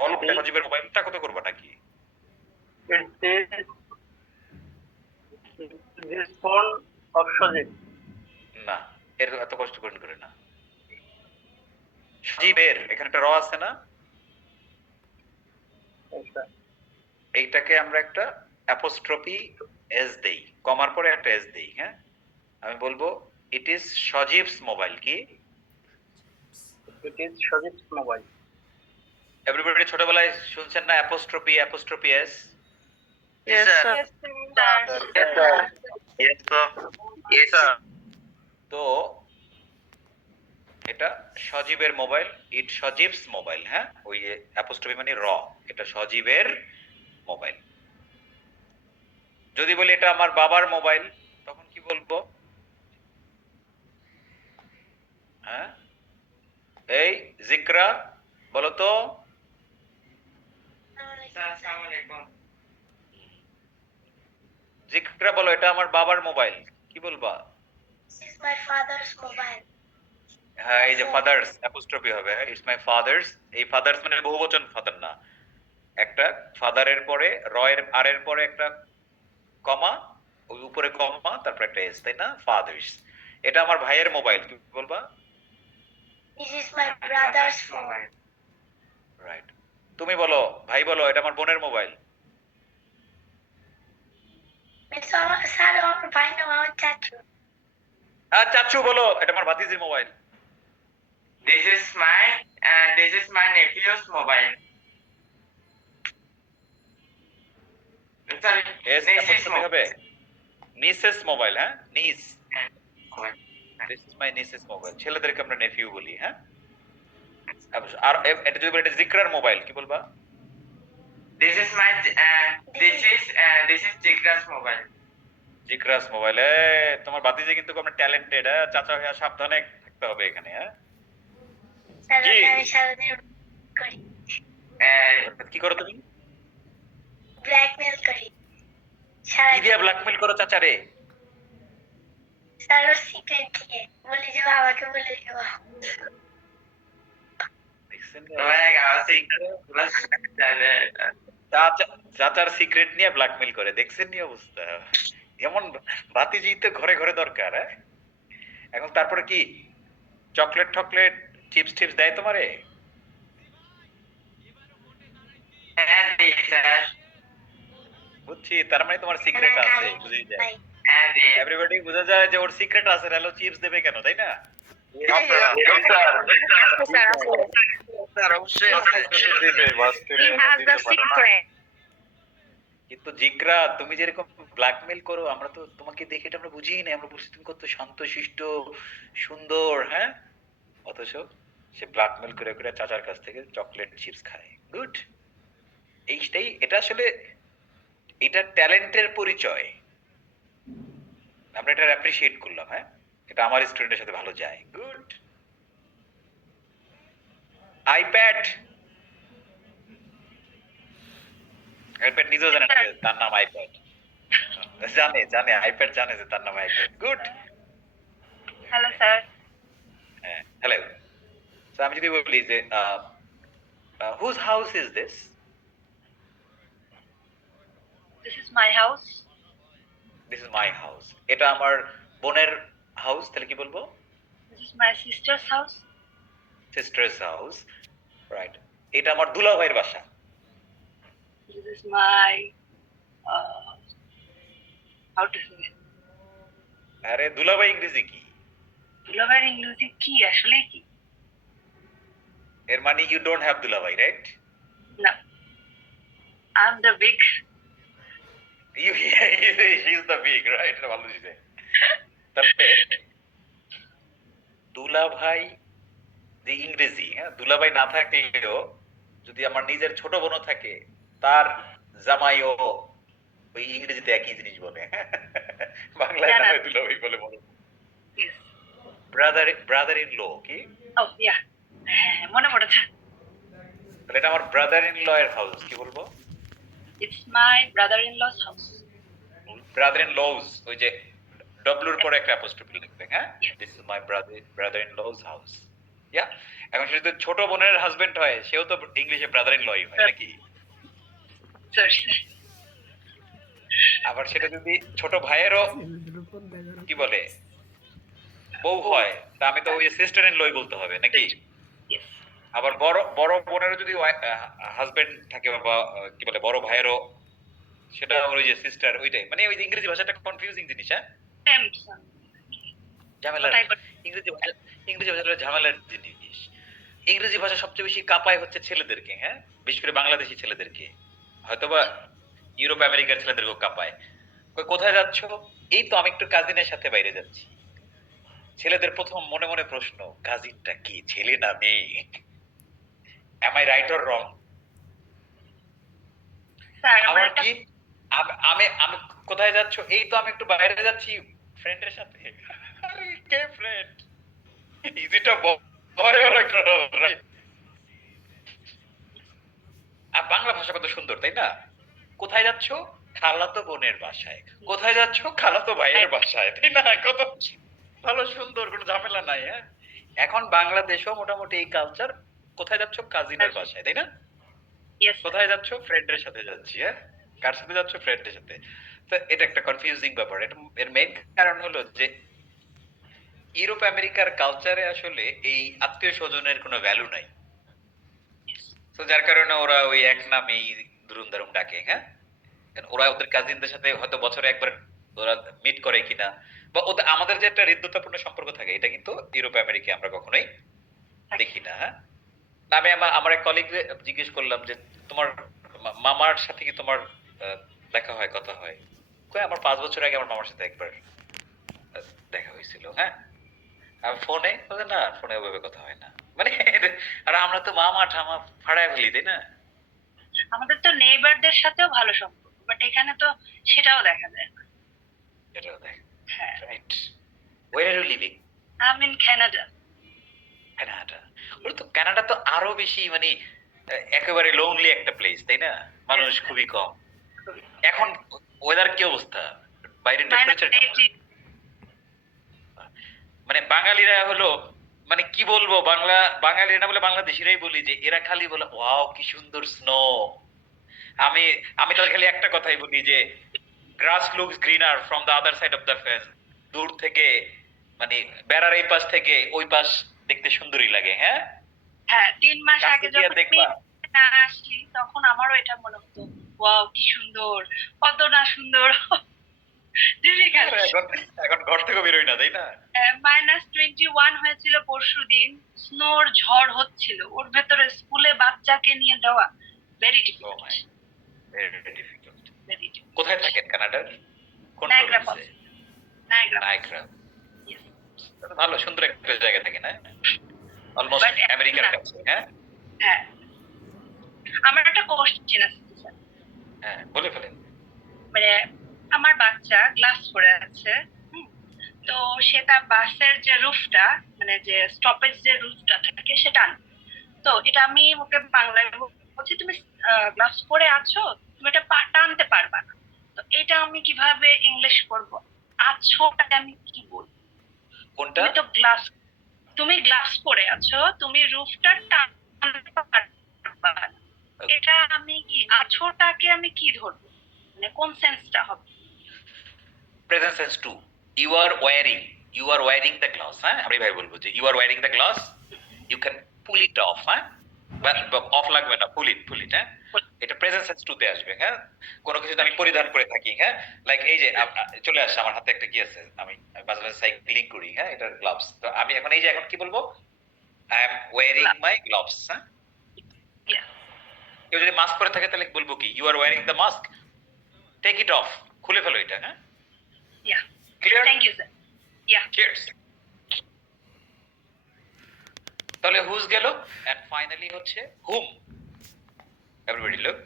বলো এটা সজীবের মোবাইল, তা কত করবা নাকি? This phone of Shajib. না, এর এত কষ্ট করে না। সজীবের এখানে একটা র আছে না, এইটাকে আমরা একটা অ্যাপোস্ট্রফি এস দেই, কমার পরে একটা এস দেই, হ্যাঁ। আমি বলবো ইট ইজ সজীবস মোবাইল, কি It is Shajib's mobile. Everybody ছোটবেলায় শুনছেন না apostrophe S? Yes, sir. Yes, sir. Yes, sir. Yes, sir. তো এটা সজীবের মোবাইল, ইট সজীবস মোবাইল, হ্যাঁ, ওই অ্যাপোস্ট্রফি মানে র, এটা সজীবের মোবাইল। যদি বলি এটা আমার বাবার মোবাইল, তখন কি বলবো? হ্যাঁ, এই জিকরা বলো তো। জিকরা বলো এটা আমার বাবার মোবাইল, কি বলবা? My father's mobile. হ্যাঁ, এই যে ফাদার্স অ্যাপোস্ট্রফি হবে, ইটস মাই ফাদার্স। এই ফাদার্স মানে বহুবচন ফাদার না, একটা ফাদারের পরে র এর আর এর পরে একটা কমা, ওই উপরে কমা, তারপর একটা এস, তাই না? ফাদার্স। এটা আমার ভাইয়ের মোবাইল, কি বলবা? This is my brother's phone. Right. তুমি বলো, ভাই বলো এটা আমার বোনের মোবাইল। Sir, আমার ভাই না, আমার চাচু। হ্যাঁ, চাচু বলো এটা আমার ভাতিজির mobile. This is my nephew's mobile. Sorry, S apostrophe হবে, নিসেস মোবাইল, হ্যাঁ, niece. This is my niece's mobile. ছেলেদেরকে আমরা নেফিউ বলি, হ্যাঁ। আর এটা যদি বলি এটা জিকরার মোবাইল, কি বলবা? This is Jigra's mobile. জিক্রাস মোবাইলে তোমার বাতিজে কিন্তু কোনো ট্যালেন্টেড, চাচা হয়ে সাবধানে থাকতে হবে এখানে। স্যার কি? আমি সারাদিন করি, কি করো তুমি? ব্ল্যাকমেল করি কি সারাদিন। দিয়ে ব্ল্যাকমেল করো চাচারে? স্যার ওর সিক্রেট দিয়ে বলি যে বাবাকে বলে দেব। দেখছেন? Secret. চাচার সিক্রেট নিয়ে ব্ল্যাকমেল করে, দেখছেন নি অবস্থা? এমন বাতিজি তো ঘরে ঘরে দরকার। এখন তারপরে কি চকলেট টকলেট চিপস টিপস দেয় তোমারে? Andy, sir. বুঝছি, তার মানে তোমার সিক্রেট আছে, বুঝেই যায়। ভাই, Andy. এভরিবডি বুঝা যায় যে ওর সিক্রেট আছে, নাহলে চিপস দেবে কেন, তাই না? Yes, sir. স্যার অবশ্যই he has the secret. কিন্তু জিকরা, তুমি যেরকম ব্ল্যাকমেল করো, আমরা তো তোমাকে দেখে এটা আমরা বুঝিই না। আমরা বলছি তুমি কত শান্ত শিষ্ট সুন্দর, অথচ সে ব্ল্যাকমেল করে করে চাচার কাছ থেকে চকলেট চিপস খায়। গুড। এইটাই, এটা আসলে এটা ট্যালেন্টের পরিচয়। আমরা এটা অ্যাপ্রিশিয়েট করলাম। এটা আমার স্টুডেন্টের সাথে ভালো যায়। গুড। আইপ্যাড, আইপ্যাড নিজেও জানে না যে তার নাম আইপ্যাড। জানে আইপ্যাড জানে যে তার নাম iPad. Good. Hello sir. Hello. তো আমি যদি বলি যে whose house is this? This is my house. This is my house. এটা আমার বোনের হাউস, তাহলে কি বলবো? This is my sister's house. Sister's house, right. এটা আমার দুলাভাইয়ের বাসা। This is my how to say. আরে দুলাভাই ইংরেজি কি? দুলাভাইয়ের ইংরেজি কি আসলে কি? এর মানে ইউ ডোন্ট হ্যাভ দুলাভাই, রাইট? না, I am the big. You, he's the big, right? এটা ভালো দিছে। তাহলে দুলাভাই যে ইংরেজি, দুলাভাই না থাকলেও যদি আমার নিজের ছোট বোনও থাকে, তার জামাইও ওই ইংরেজিতে একই জিনিস বলে। বাংলায় না হয় দুলাভাই বলে বলো। ব্রাদার ইন ল কি? ও ইয়া, মনে পড়েছে। তাহলে এটা আমার ব্রাদার ইন ল এর হাউস, কি বলবো? It's my brother in law's house. Brother in law's, ওই যে ডব্লিউর পরে একটা অ্যাপোস্ট্রফি লিখবে। This is my brother in law's house. Yeah. এখন সে যদি ছোট বোনের হাজবেন্ড হয়, সেও তো ইংলিশে ব্রাদার ইন লই হয় নাকি? আবার সেটা যদি ছোট ভাইয়েরও কি বলে বউ হয়, তা আমি তো ওই সিস্টার ইন লই বলতে হবে নাকি? আবার বড় বড় বোনেরও যদি হাজবেন্ড থাকে, বা কি বলে বড় ভাইয়েরও, সেটা ওই যে সিস্টার, ওইটাই। মানে ওই যে ইংরেজি ভাষাটা কনফিউজিং জিনিস। ঝামেলার ইংরেজি ভাষাটা ঝামেলার জিনিস। ইংরেজি ভাষা সবচেয়ে বেশি কাঁপায় হচ্ছে ছেলেদেরকে, বিশেষ করে বাংলাদেশি ছেলেদেরকে, হয়তোবা ইউরোপ আমেরিকার ছেলেদেরকেও কাঁপায়। কোথায় যাচ্ছ? এই তো আমি একটু কাজিনের সাথে বাইরে যাচ্ছি। ছেলেদের প্রথম মনে মনে প্রশ্ন, কাজিনটা কি ছেলে না মেয়ে? Am I right or wrong? আমার কি আমি আমি কোথায় যাচ্ছ? এই তো আমি একটু বাইরে যাচ্ছি ফ্রেন্ডের সাথে। আরে কে friend? Is it a boy or a girl, right? আর বাংলা ভাষা কত সুন্দর, তাই না? কোথায় যাচ্ছ? খালাতো বোনের বাসায়। কোথায় যাচ্ছ? খালাতো ভাইয়ের বাসায়, তাই না? কত ভালো সুন্দর, কোনো ঝামেলা নাই। এখন বাংলাদেশেও মোটামুটি এই কালচার। কোথায় যাচ্ছ? কাজিনের বাসায়, তাই না? কোথায় যাচ্ছ? ফ্রেন্ডের সাথে যাচ্ছি। কার সাথে যাচ্ছ? ফ্রেন্ডের সাথে। তো এটা একটা কনফিউজিং ব্যাপার। এর মেইন কারণ হলো যে ইউরোপ আমেরিকার কালচারে আসলে এই আত্মীয় স্বজনের কোনো ভ্যালু নাই। তো যার কারণে ওরা ওই এক নামেই দুরুম দারুম ডাকে। ওরা ওদের কাজিনদের সাথে হয়তো বছরে একবার ওরা মিট করে কিনা, বা ওদের আমাদের যে একটা হৃদ্যতাপূর্ণ সম্পর্ক থাকে, এটা কিন্তু ইউরোপ আমেরিকায় আমরা কখনোই দেখি না। আমি আমার এক কলিগ জিজ্ঞেস করলাম যে তোমার মামার সাথে কি তোমার দেখা হয়, কথা হয়? কই আমার 5 বছর আগে আমার মামার সাথে একবার দেখা হয়েছিল। ফোনে না, ফোনে ওভাবে কথা হয় না। মানে আর আমরা তো মামা ঠামা ফাড়ায় ফেলি, তাই না? আমাদের তো নেইবারদের সাথেও ভালো সম্পর্ক, বাট এখানে তো সেটাও দেখা যায় না। এটাও দেখ, হ্যাঁ, right. Where are you living? I'm in Canada. Canada. ওরা তো কানাডা তো আরো বেশি মানে একেবারে লোনলি একটা প্লেস, তাই না? মানুষ খুবই কম। এখন ওয়েদার কি অবস্থা? বাইরের টেম্পারেচার -80. মানে বাঙালিরা হলো মানে কি বলবো, বাঙালিরা না বলে বাংলাদেশিরাই বলি যে এরা খালি বলে ওয়াও কি সুন্দর স্নো। আমি আমি তো খালি একটা কথাই বলি যে grass looks greener from the other side of the fence. দূর থেকে মানে বেড়ার এই পাশ থেকে ওই পাশ দেখতে সুন্দরই লাগে। হ্যাঁ, হ্যাঁ, 3 মাস কাছে আগে গিয়ে যখন দেখবা। আমি না আসি তখন আমারও এটা মনে হতো, ওয়াও কি সুন্দর, কত না সুন্দর। এখন ঘর থেকে বেরোই না, তাই না? -21 হয়েছিল পরশুদিন, স্নোর ঝড় হচ্ছিল, ওর ভেতরে স্কুলে বাচ্চাকে নিয়ে যাওয়া very Oh difficult, my, very difficult. Very difficult. কোথায় থাকেন কানাডার? কোন নায়াগ্রা province-এ? Niagara, Niagara. yes. ভালো সুন্দর একটা জায়গা থাকে না? অলমোস্ট But আমেরিকার না। কাছে। হ্যাঁ হ্যাঁ, আমার একটা কোশ্চেন আছে স্যার, হ্যাঁ, বলে ফেলেন। মানে আমার বাচ্চা ক্লাস করে আছে, তো সে তার বাসের যে রুফটা, মানে যে স্টপেজ যে রুফটা থাকে সেটা আনবে। তো এটা আমি ওকে বাংলায় বলছি, তুমি গ্লাভস পরে আছো, তুমি এটা টানতে পারবা না। তো এটা আমি কিভাবে ইংলিশ করব? আছোটাকে আমি কি বলবো? কোনটা? তুমি গ্লাভস পরে আছো, তুমি রুফটা টানতে পারবা না। এটা আমি কি, আছোটাকে আমি কি ধরবো, মানে কোন সেন্সটা হবে? Present tense two. You are wearing the glass. হ্যাঁ, আমি ভাই বলবো যে you are wearing the glass, you can pull it off. হ্যাঁ, অফ লাগবে না, পুল ইট। হ্যাঁ, এটা প্রেজেন্ট সেন্স টু তে আসবে। হ্যাঁ, কোনো কিছু আমি পরিধান করে থাকি। হ্যাঁ, লাইক এই যে চলে আসছে আমার হাতে একটা কি আছে, আমি মাঝে মাঝে সাইক্লিং করি। হ্যাঁ, এটা গ্লাভস। তো আমি এখন এই যে এখন কি বলবো, I am wiring my gloves. হ্যাঁ, Yeah. কেউ যদি মাস্ক পরে থাকে তাহলে বলবো কি, you are wearing the mask, take it off, খুলে ফেলো এটা। হ্যাঁ, Yeah. Clear? Thank you, sir. Yeah. Cheers. তাহলে হুজ গেল, এন্ড ফাইনালি হচ্ছে হুম। এভরিবডি লুক,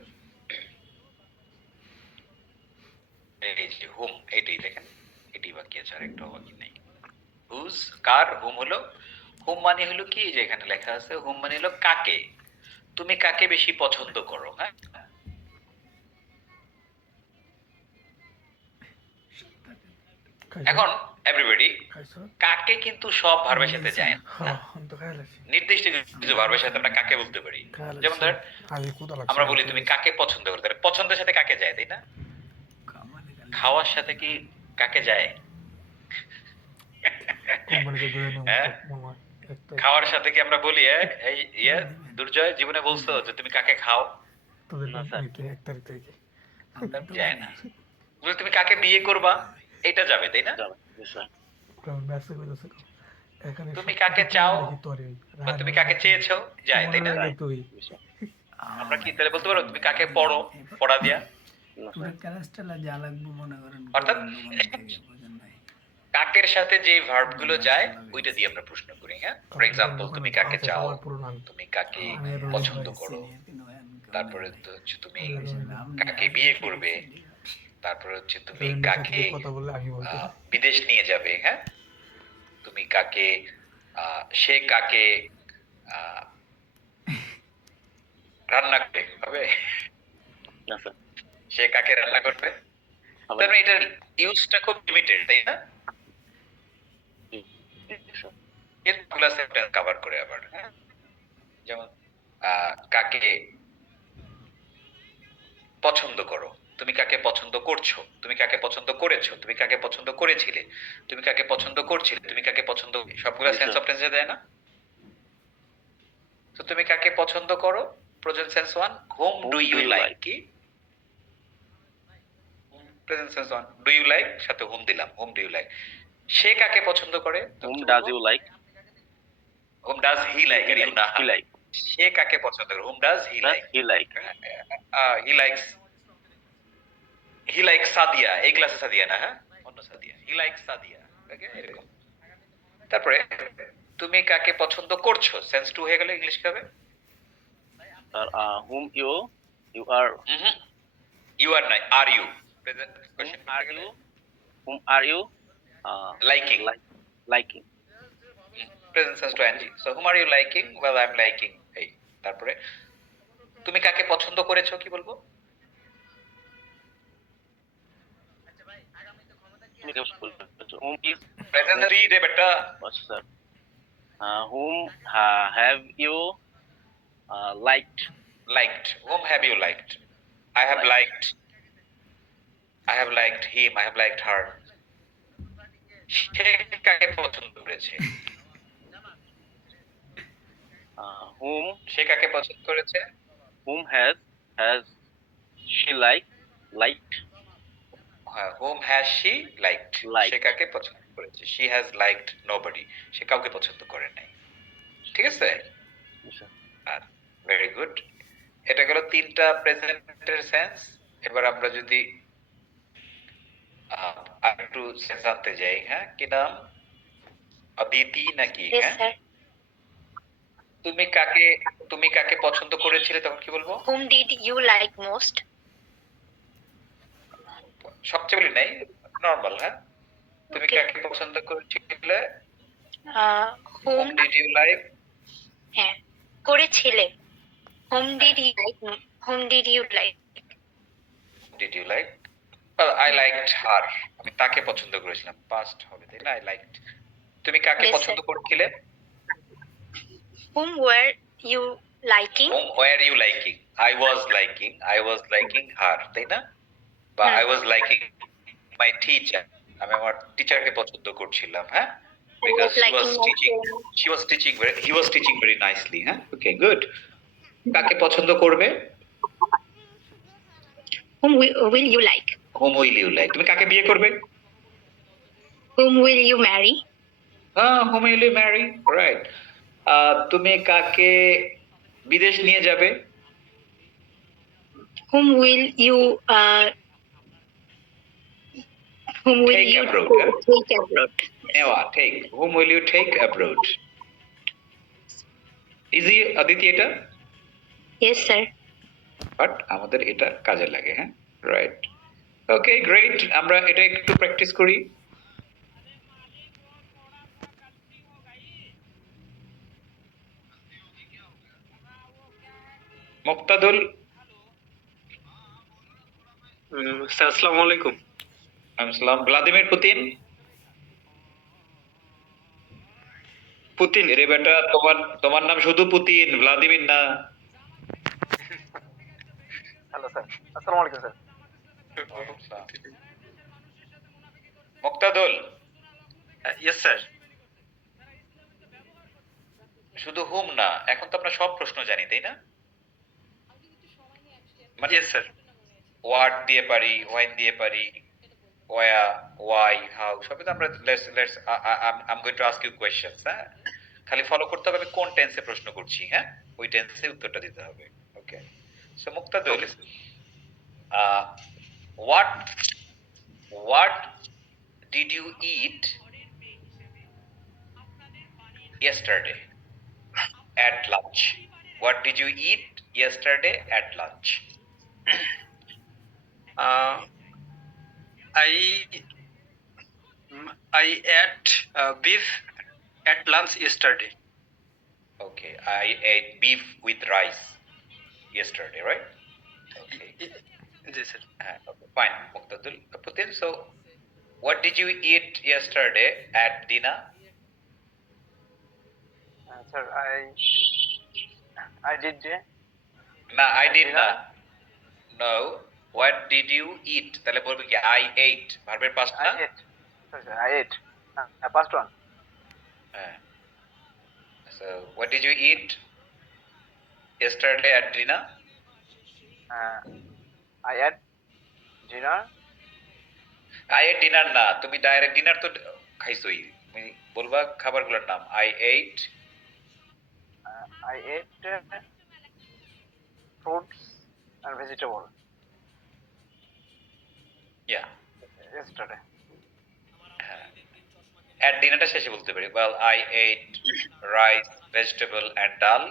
এই যে হুম, এইটাই দেখেন, এটাই বাকি আছে, আরেকটা বাকি নেই। হুজ কার, হুম হলো, হুম মানে হলো কি, যে এখানে লেখা আছে হুম মানে হলো কাকে, তুমি কাকে বেশি পছন্দ করো। হ্যাঁ, এখন এভরিবডি কাকে কিন্তু সব ভার্বের সাথে যায় না। নির্দিষ্ট কিছু ভার্বের সাথে আমরা কাকে বলতে পারি। যেমন ধর আমরা বলি তুমি কাকে পছন্দ করো, তাহলে পছন্দের সাথে কাকে যায়, তাই না? খাওয়ার সাথে কি কাকে যায়? হ্যাঁ? খাওয়ার সাথে কি আমরা বলি এই দুর্জয় জীবনে বলছো যে তুমি কাকে খাও? যায় না। বলে তুমি কাকে বিয়ে করবা, এটা যাবে, তাই না? তুমি কাকে চাও বা তুমি কাকে চেয়েছো, যায়, তাই না? আমরা কি তাহলে বলতে পারো তুমি কাকে পড়ো, পড়া দিয়া? অর্থাৎ কাকের সাথে যে ভার্ব গুলো যায় ওইটা দিয়ে আমরা প্রশ্ন করি। হ্যাঁ, ফর এক্সাম্পল তুমি কাকে চাও, তুমি কাকে পছন্দ করো, তারপরে হচ্ছে তুমি কাকে বিয়ে করবে, তারপরে হচ্ছে তুমি কাকে বিদেশ নিয়ে যাবে। হ্যাঁ, তুমি কাকে সে কাকে রান্না করবে, হবে সে কাকে রান্না করবে। তারপরে এটার ইউজটা খুব লিমিটেড, তাই না? এগুলা সেন্টেন্স কভার করে আবার। হ্যাঁ, যেমন কাকে পছন্দ করো, তুমি কাকে পছন্দ করছো, তুমি কাকে পছন্দ করেছো, তুমি কাকে পছন্দ করেছিলে, তুমি কাকে পছন্দ করছিলে, তুমি কাকে পছন্দ, সবগুলা সেন্স অফ টেন্সে দেয় না? তো তুমি কাকে পছন্দ করো, present sense 1, whom do you like, কি present sense 1, do you like সাথে whom দিলাম, whom do you like। সে কাকে পছন্দ করে, Whom does you like? whom does he like, R you না, He like. সে কাকে পছন্দ করে, whom does he like, He like. he likes Sadia, এই ক্লাসে সাদিয়া না, হ্যাঁ অন্য সাদিয়া, he likes সাদিয়া। ওকে, এরকম। তারপরে তুমি কাকে পছন্দ করছো, সেন্স 2 হয়ে গেল, ইংলিশ কি হবে? Whom you are. You are নাই, are you. Present question Whom are you whom are you Liking. liking? Present tense to এনজি। So whom are you liking? Well I am liking. এই তারপরে তুমি কাকে পছন্দ করেছো কি বলবো? Whom is প্রেজেন্ট থ্রি রে বেটা। sir? Whom have you liked? Liked. Whom have you liked? I have liked. I have liked him. I have liked her. সে কাকে পছন্দ করেছে? Whom সে কাকে পছন্দ করেছে? has she liked? হ্যাঁ, whom has she liked? Liked. সে কাকে পছন্দ করেছে? She has liked nobody. সে কাউকে পছন্দ করে নাই। ঠিক আছে? Very good. এটা গেল তিনটা প্রেজেন্টের সেন্স। এবার আমরা যদি আরেকটু সেন্স আনতে যাই, হ্যাঁ, কি নাম? অদিতি নাকি? Yes, হ্যাঁ, sir. তুমি কাকে পছন্দ করেছিলে তখন কি বলবো? Whom did you like most? সবচেয়ে বলি নাই, নরমাল। হ্যাঁ, তুমি Okay. কাকে পছন্দ করেছিলে? Whom Whom did you like? হ্যাঁ করেছিলে। Whom did you like? Whom did you like? Did you like? Well, I liked her. আমি তাকে পছন্দ করেছিলাম। Past হবে তাই না? I liked. তুমি কাকে Yes, পছন্দ sir. করছিলে? Whom were you liking? Whom were you liking? I was liking her, তাই না? বা হুম। I was liking my teacher. আমি আমার টিচারকে পছন্দ করছিলাম, হ্যাঁ? Because he was liking my teaching. friend. He was teaching very nicely, হ্যাঁ? Okay, good. কাকে পছন্দ করবে? Whom will you like? Whom will you like? তুমি কাকে বিয়ে করবে? Whom will you marry? Whom will you marry? Right. তুমি কাকে বিদেশ নিয়ে যাবে? Whom will you Take abroad, huh? take abroad? নেওয়া, take. Whom will you take abroad? Easy, Aditi এটা? Yes, sir. বাট আমাদের এটা কাজে লাগে, হ্যাঁ? রাইট। ওকে, গ্রেট। আমরা এটা একটু প্র্যাকটিস করি। মুক্তাদুল, স্যার আসসালামু আলাইকুম। আসসালাম। Vladimir Putin. পুতিন। রে বেটা, তোমার নাম শুধু পুতিন, ভ্লাদিমির না। Hello sir. Assalamu alaikum sir. Muktadul, yes sir. শুধু হুম না, এখন তো আমরা সব প্রশ্ন জানি তাই না? মানে ইয়েস স্যার। ওয়াট দিয়ে পারি, হোয়েন দিয়ে পারি, ওয়া, ওয়াই, হাউ, সবই তো আমরা let's I am going to ask you questions, হ্যাঁ? খালি ফলো করতে হবে আমি কোন টেন্সে প্রশ্ন করছি, হ্যাঁ? ওই টেন্সে উত্তরটা দিতে হবে। ওকে, so মুক্তাদুল, what did you eat yesterday at lunch? What did you eat yesterday at lunch? I ate beef at lunch yesterday. Okay, I ate beef with rice yesterday, right? Okay, G sir. okay, fine, Muqtadul. Putin, so what did you eat yesterday at dinner? Sir, I did. No, I did dinner? not. No, what did you eat? তাহলে বলবে কি I ate, ভার্বের past না? I ate. Sorry, sir, I ate. Past one. হ্যাঁ। So, what did you eat yesterday at dinner? I ate dinner. I ate dinner না, তুমি direct dinner তো খাইছোই। তুমি বলবা খাবারগুলোর নাম। I ate Fruits and vegetable yeah. yesterday. At dinnerটা শেষে বলতে পারি। Well, I ate rice, vegetable and dal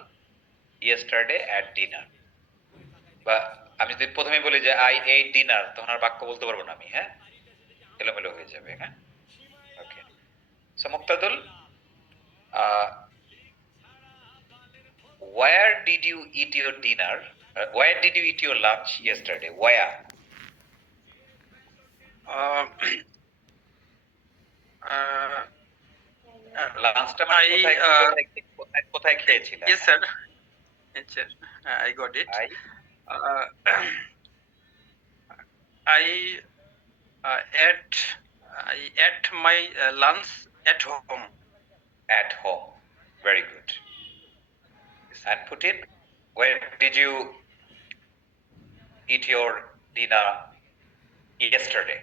yesterday at dinner. বা আমি যদি প্রথমে বলি যে I ate dinner, তখন আর বাক্য বলতে পারবো না আমি, হ্যাঁ? এলোমেলো হয়ে যাবে, হ্যাঁ? Okay. So Muktadul, where did you eat your dinner? Where did you eat your lunch yesterday? Where? Uh, লাঞ্চটা মানে I, কোথায় খেয়েছিলেন? yes, sir. Yes, sir. I got it. I Uh, I ate my lunch at home. at home. Very good. And Putin, where did you eat your dinner yesterday?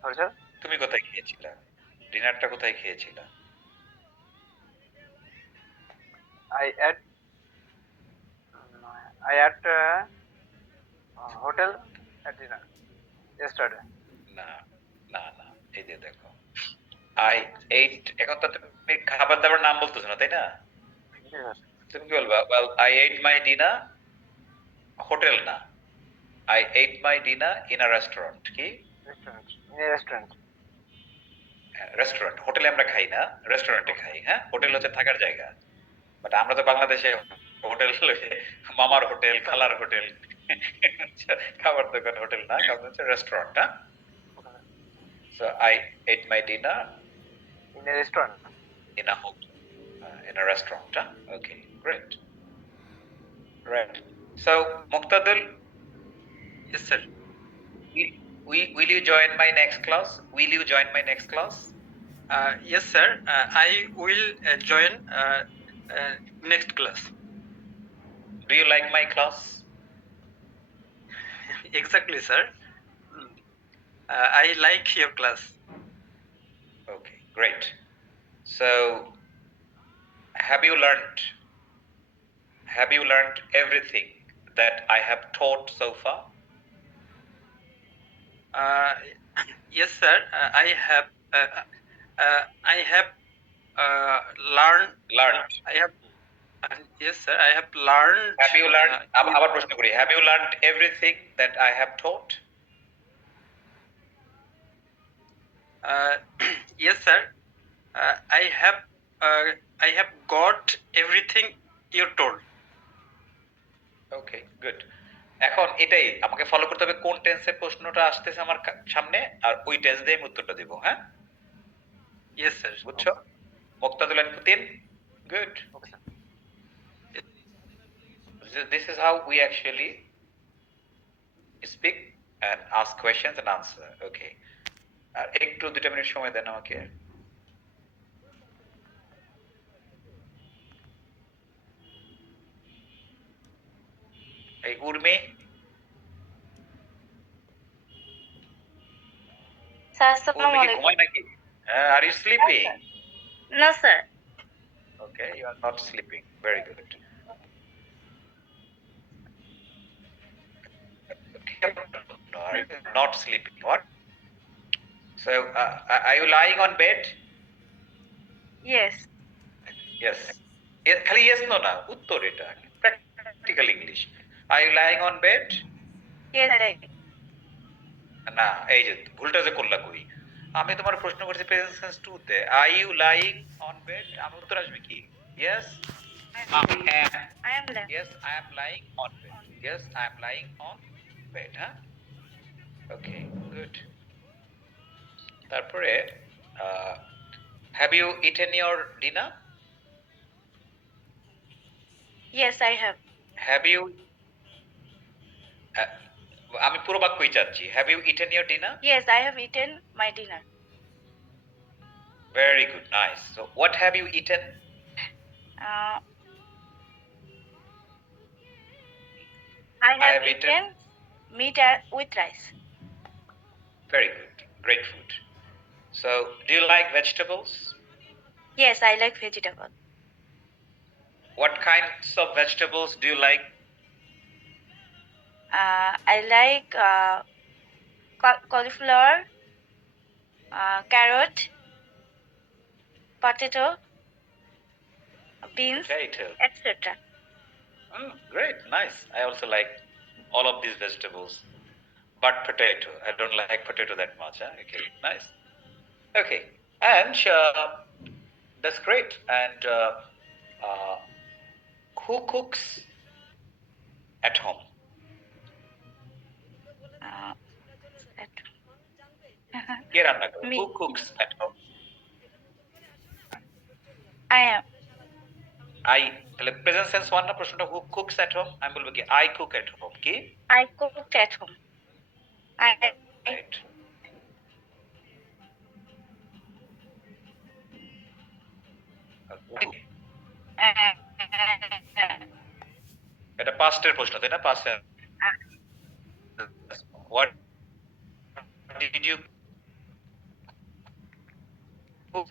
Sorry, sir. তুমি কোথায় খেয়েছিলে? ডিনারটা কোথায় খেয়েছিলে? I at hotel at dinner yesterday. না না না, এই যে দেখো, I ate, এখন তো তুমি খাবার দাবার নাম বলতেছো না, তাই না? Yes, sir. তুমি কি বলবা? Well, I ate my dinner, hotel না, I ate my dinner in a restaurant. কি? Restaurant. In a restaurant. Restaurant. হোটেলে আমরা খাই না, রেস্টুরেন্টে খাই, হ্যাঁ? হোটেল হচ্ছে থাকার জায়গা। বাট আমরা তো বাংলাদেশে হোটেল মামার হোটেল, খালার হোটেল, খাবার দোকান হোটেল না, কারণ হচ্ছে রেস্টুরেন্ট, হ্যাঁ? So I ate my dinner In a restaurant. in a hotel, in a restaurant, huh? Okay, great. Right. So Muqtadil, Yes, sir. will you join my next class? Will you join my next class? Yes, sir. I will join next class. Do you like my class? Exactly, sir. I like your class. Okay, great. So have you learned everything that I have taught so far? Yes, sir. I have learned. I have. Yes, sir. I have learned. Have you learned, আবার প্রশ্ন করি, have you learned everything that I have taught? Yes, sir. I have got everything you told. Okay, good. এখন এটাই আমাকে follow করতে হবে, কোন টেন্সের প্রশ্নটা আসতেছে আমার সামনে, আর ওই টেন্স দিয়ে আমি উত্তরটা দেব, হ্যাঁ? Yes, sir. বুঝছো? মুক্তাদুল and Putin, good. Okay, sir. This is how we actually speak and ask questions and answer. Okay. আর একটু 2 মিনিট সময় দেন আমাকে। এই উর্মি, স্যার উর্মি আসসালামু কি আলাইকুম। ঘুমায় নাকি? Are you sleeping? না sir. Okay, you are not sleeping. Very good. No, are you not sleeping? What? So, are you lying on bed? Yes. Yes. খালি yes no না, উত্তর এটা। Practical English. Are you lying on bed? Yes. না, এই যে ভুলটা যে করলা কই। আমি তোমার প্রশ্ন করছি প্রেজেন্ট টেন্স 2 তে। Are you lying on bed? আমার উত্তর আসবে কি? Yes. I am there. Yes, I am lying on bed. Yes, I am lying on bed, huh? Okay, good. তারপরে have you eaten your dinner? Yes, I have. Have you আমি পুরো বাক্যই চাচ্ছি। Have you eaten your dinner? Yes, I have eaten my dinner. Very good, nice. So what have you eaten? I have have eaten- eaten meat with rice. Very good, great food. So do you like vegetables? Yes, I like vegetable. What kinds of vegetables do you like? I like cauliflower, carrot, potato, beans, Potato. etc. Oh, great, nice. I also like all of these vegetables. but potato. I don't like potato that much. Huh? Okay, nice. Okay, and that's great. And who cooks at home? কে রান্না করে? Me. Who cooks at home? I am. I তাহলে present sense one না প্রশ্নটা who cooks at home? আমি বলবো কি I cook at home. কি? I cooked at home. I Right. Okay. এটা পাস্টের প্রশ্ন তাই না? Past what did you cook?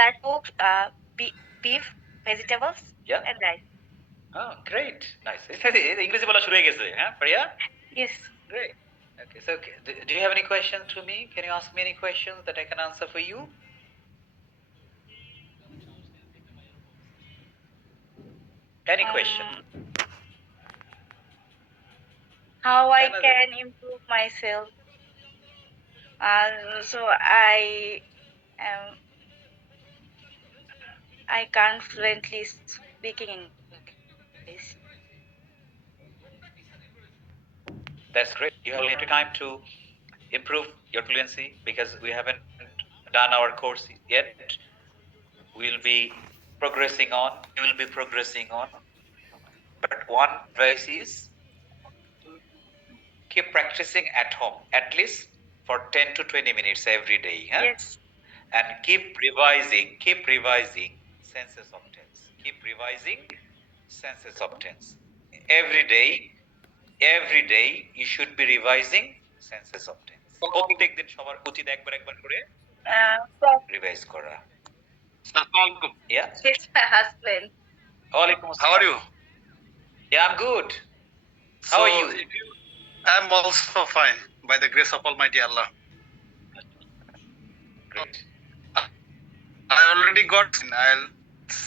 like cook beef, vegetables, Yeah. and rice. Oh, great. Nice. ইংরেজি বলা শুরু হয়ে গেছে, হ্যাঁ? প্রিয়া? Yes. Great. Okay, so do you have any questions to me? Can you ask me any questions that I can answer for you? Any question? How I Another. can improve myself. So I can't fluently speaking English. That's great. You have little time to improve your fluency because we haven't done our course yet. We'll be progressing on. You will be progressing on. But one advice is keep practicing at home, at least for 10 to 20 minutes every day. Huh? Yes. And keep revising senses of tense. Keep revising senses of tense. Every day you should be revising senses of tense. প্রত্যেকদিন সবার উচিত একবার করে revise করা। Yeah. It's my husband. Walaikum assalam. How are you? Yeah, I'm good. How are you? I'm also fine, by the grace of Almighty Allah. Great. I already got IELTS.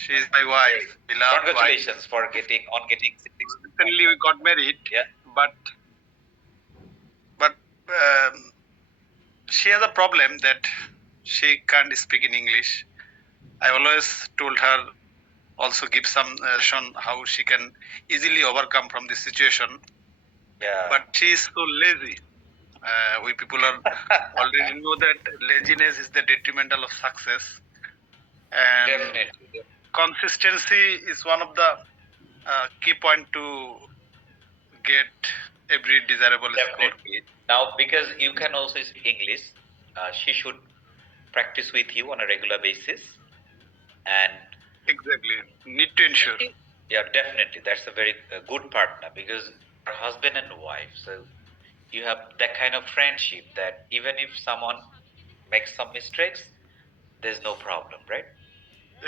She is my wife, beloved wife. Congratulations for getting 6. Recently we got married, Yeah. but she has a problem that she can't speak in English. I always told her also give some on how she can easily overcome from this situation. Yeah. But she is so lazy. We people are already know that laziness is the detrimental of success. And Definitely. consistency is one of the key point to get every desirable score. Definitely. Now, because you can also speak English, she should practice with you on a regular basis. And Exactly. Need to ensure. yeah, definitely. That's a very good partner because you're husband and wife. So you have that kind of friendship that even if someone makes some mistakes, there's no problem, right?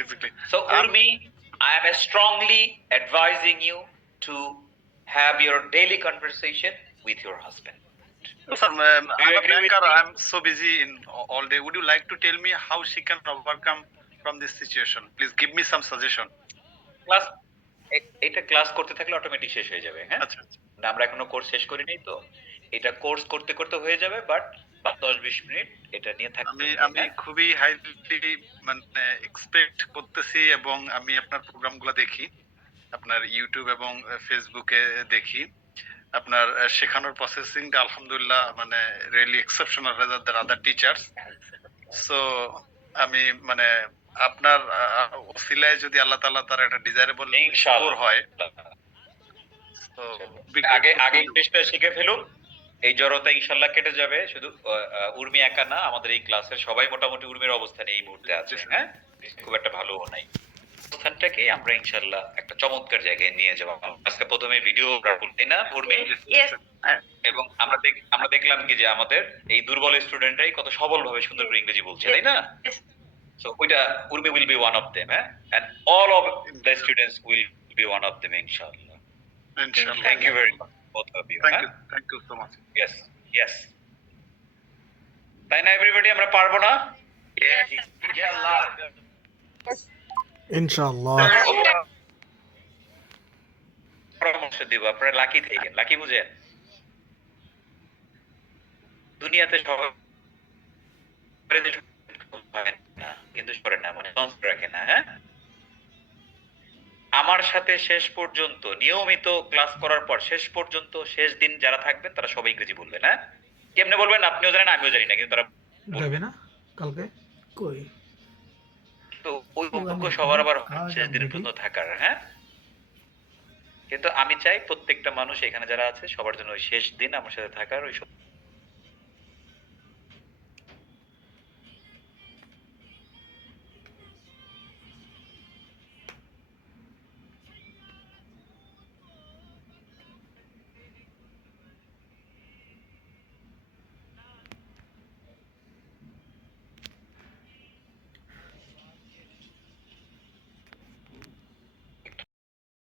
Exactly. So, Urmi, I am strongly advising you to have your daily conversation with your husband. Sir, I'm a agree with banker. me? I'm so busy in all day. Would you like to tell me how she can overcome from this situation? Please give me some suggestion. Class এটা class করতে থাকলে automatic শেষ হয়ে যাবে, হ্যাঁ? আচ্ছা আচ্ছা। না, আমরা এখনো কোর্স শেষ করিনি তো এটা কোর্স করতে করতে হয়ে যাবে, বাট 10-20 মিনিট এটা নিয়ে থাকতে আমি খুবই হাইলি মানে এক্সপেক্ট করতেছি এবং আমি আপনার প্রোগ্রামগুলো দেখি, আপনার ইউটিউব এবং ফেসবুকে দেখি। আপনার শেখানোর প্রসেসিংটা আলহামদুলিল্লাহ মানে রিয়েলি এক্সেপশনাল রেজার দ্যান আদার টিচার্স। সো আমি মানে আপনার ওসিলায় যদি আল্লাহ তাআলা তার একটা ডিজায়ারেবল স্কোর হয় তো আগে ইংলিশটা শিখে ফেলুন, এই জড়তা ইনশাআল্লাহ কেটে যাবে। শুধু উর্মি একা না, আমাদের এই ক্লাসের সবাই মোটামুটি উর্মির অবস্থানে এই মুহূর্তে আছে, হ্যাঁ? খুব একটা ভালো নাই অবস্থানটাকে আমরা ইনশাআল্লাহ একটা চমৎকার জায়গায় নিয়ে যাব। আজকে প্রথমে ভিডিও তাই না উর্মি? Yes. এবং আমরা দেখলাম কি যে আমাদের এই দুর্বল স্টুডেন্টরাই কত সবলভাবে সুন্দর করে ইংরেজি বলছে, তাই না? Yes. So Urmi will be one of them, and all of the students will be one of them, inshallah. ইনশাআল্লাহ। Thank you very much, both of you. Thank you so much. Yes. তাই না everybody, আমরা পারবো না? ইনশাআল্লাহ। পরামর্শ দিব, আপনারা লাকি থাকেন, লাকি বুঝেন? দুনিয়াতে সবাই হয় না, কিন্তু করে না, মানে সংস্কার রাখে না। হ্যাঁ, আমার সাথে শেষ পর্যন্ত নিয়মিত ক্লাস করার পর শেষ পর্যন্ত শেষ দিন যারা থাকবেন তারা সবাই ইংরেজি বলবেন। হ্যাঁ, কেমনে বলবেন আপনিও জানেন, আমিও জানি না, কিন্তু তারা যাবে না কালকে কই তো ওই ভাগ্য সবার আবার শেষ দিন পর্যন্ত থাকার। হ্যাঁ, কিন্তু আমি চাই প্রত্যেকটা মানুষ এখানে যারা আছে সবার জন্য ওই শেষ দিন আমার সাথে থাকার, ওই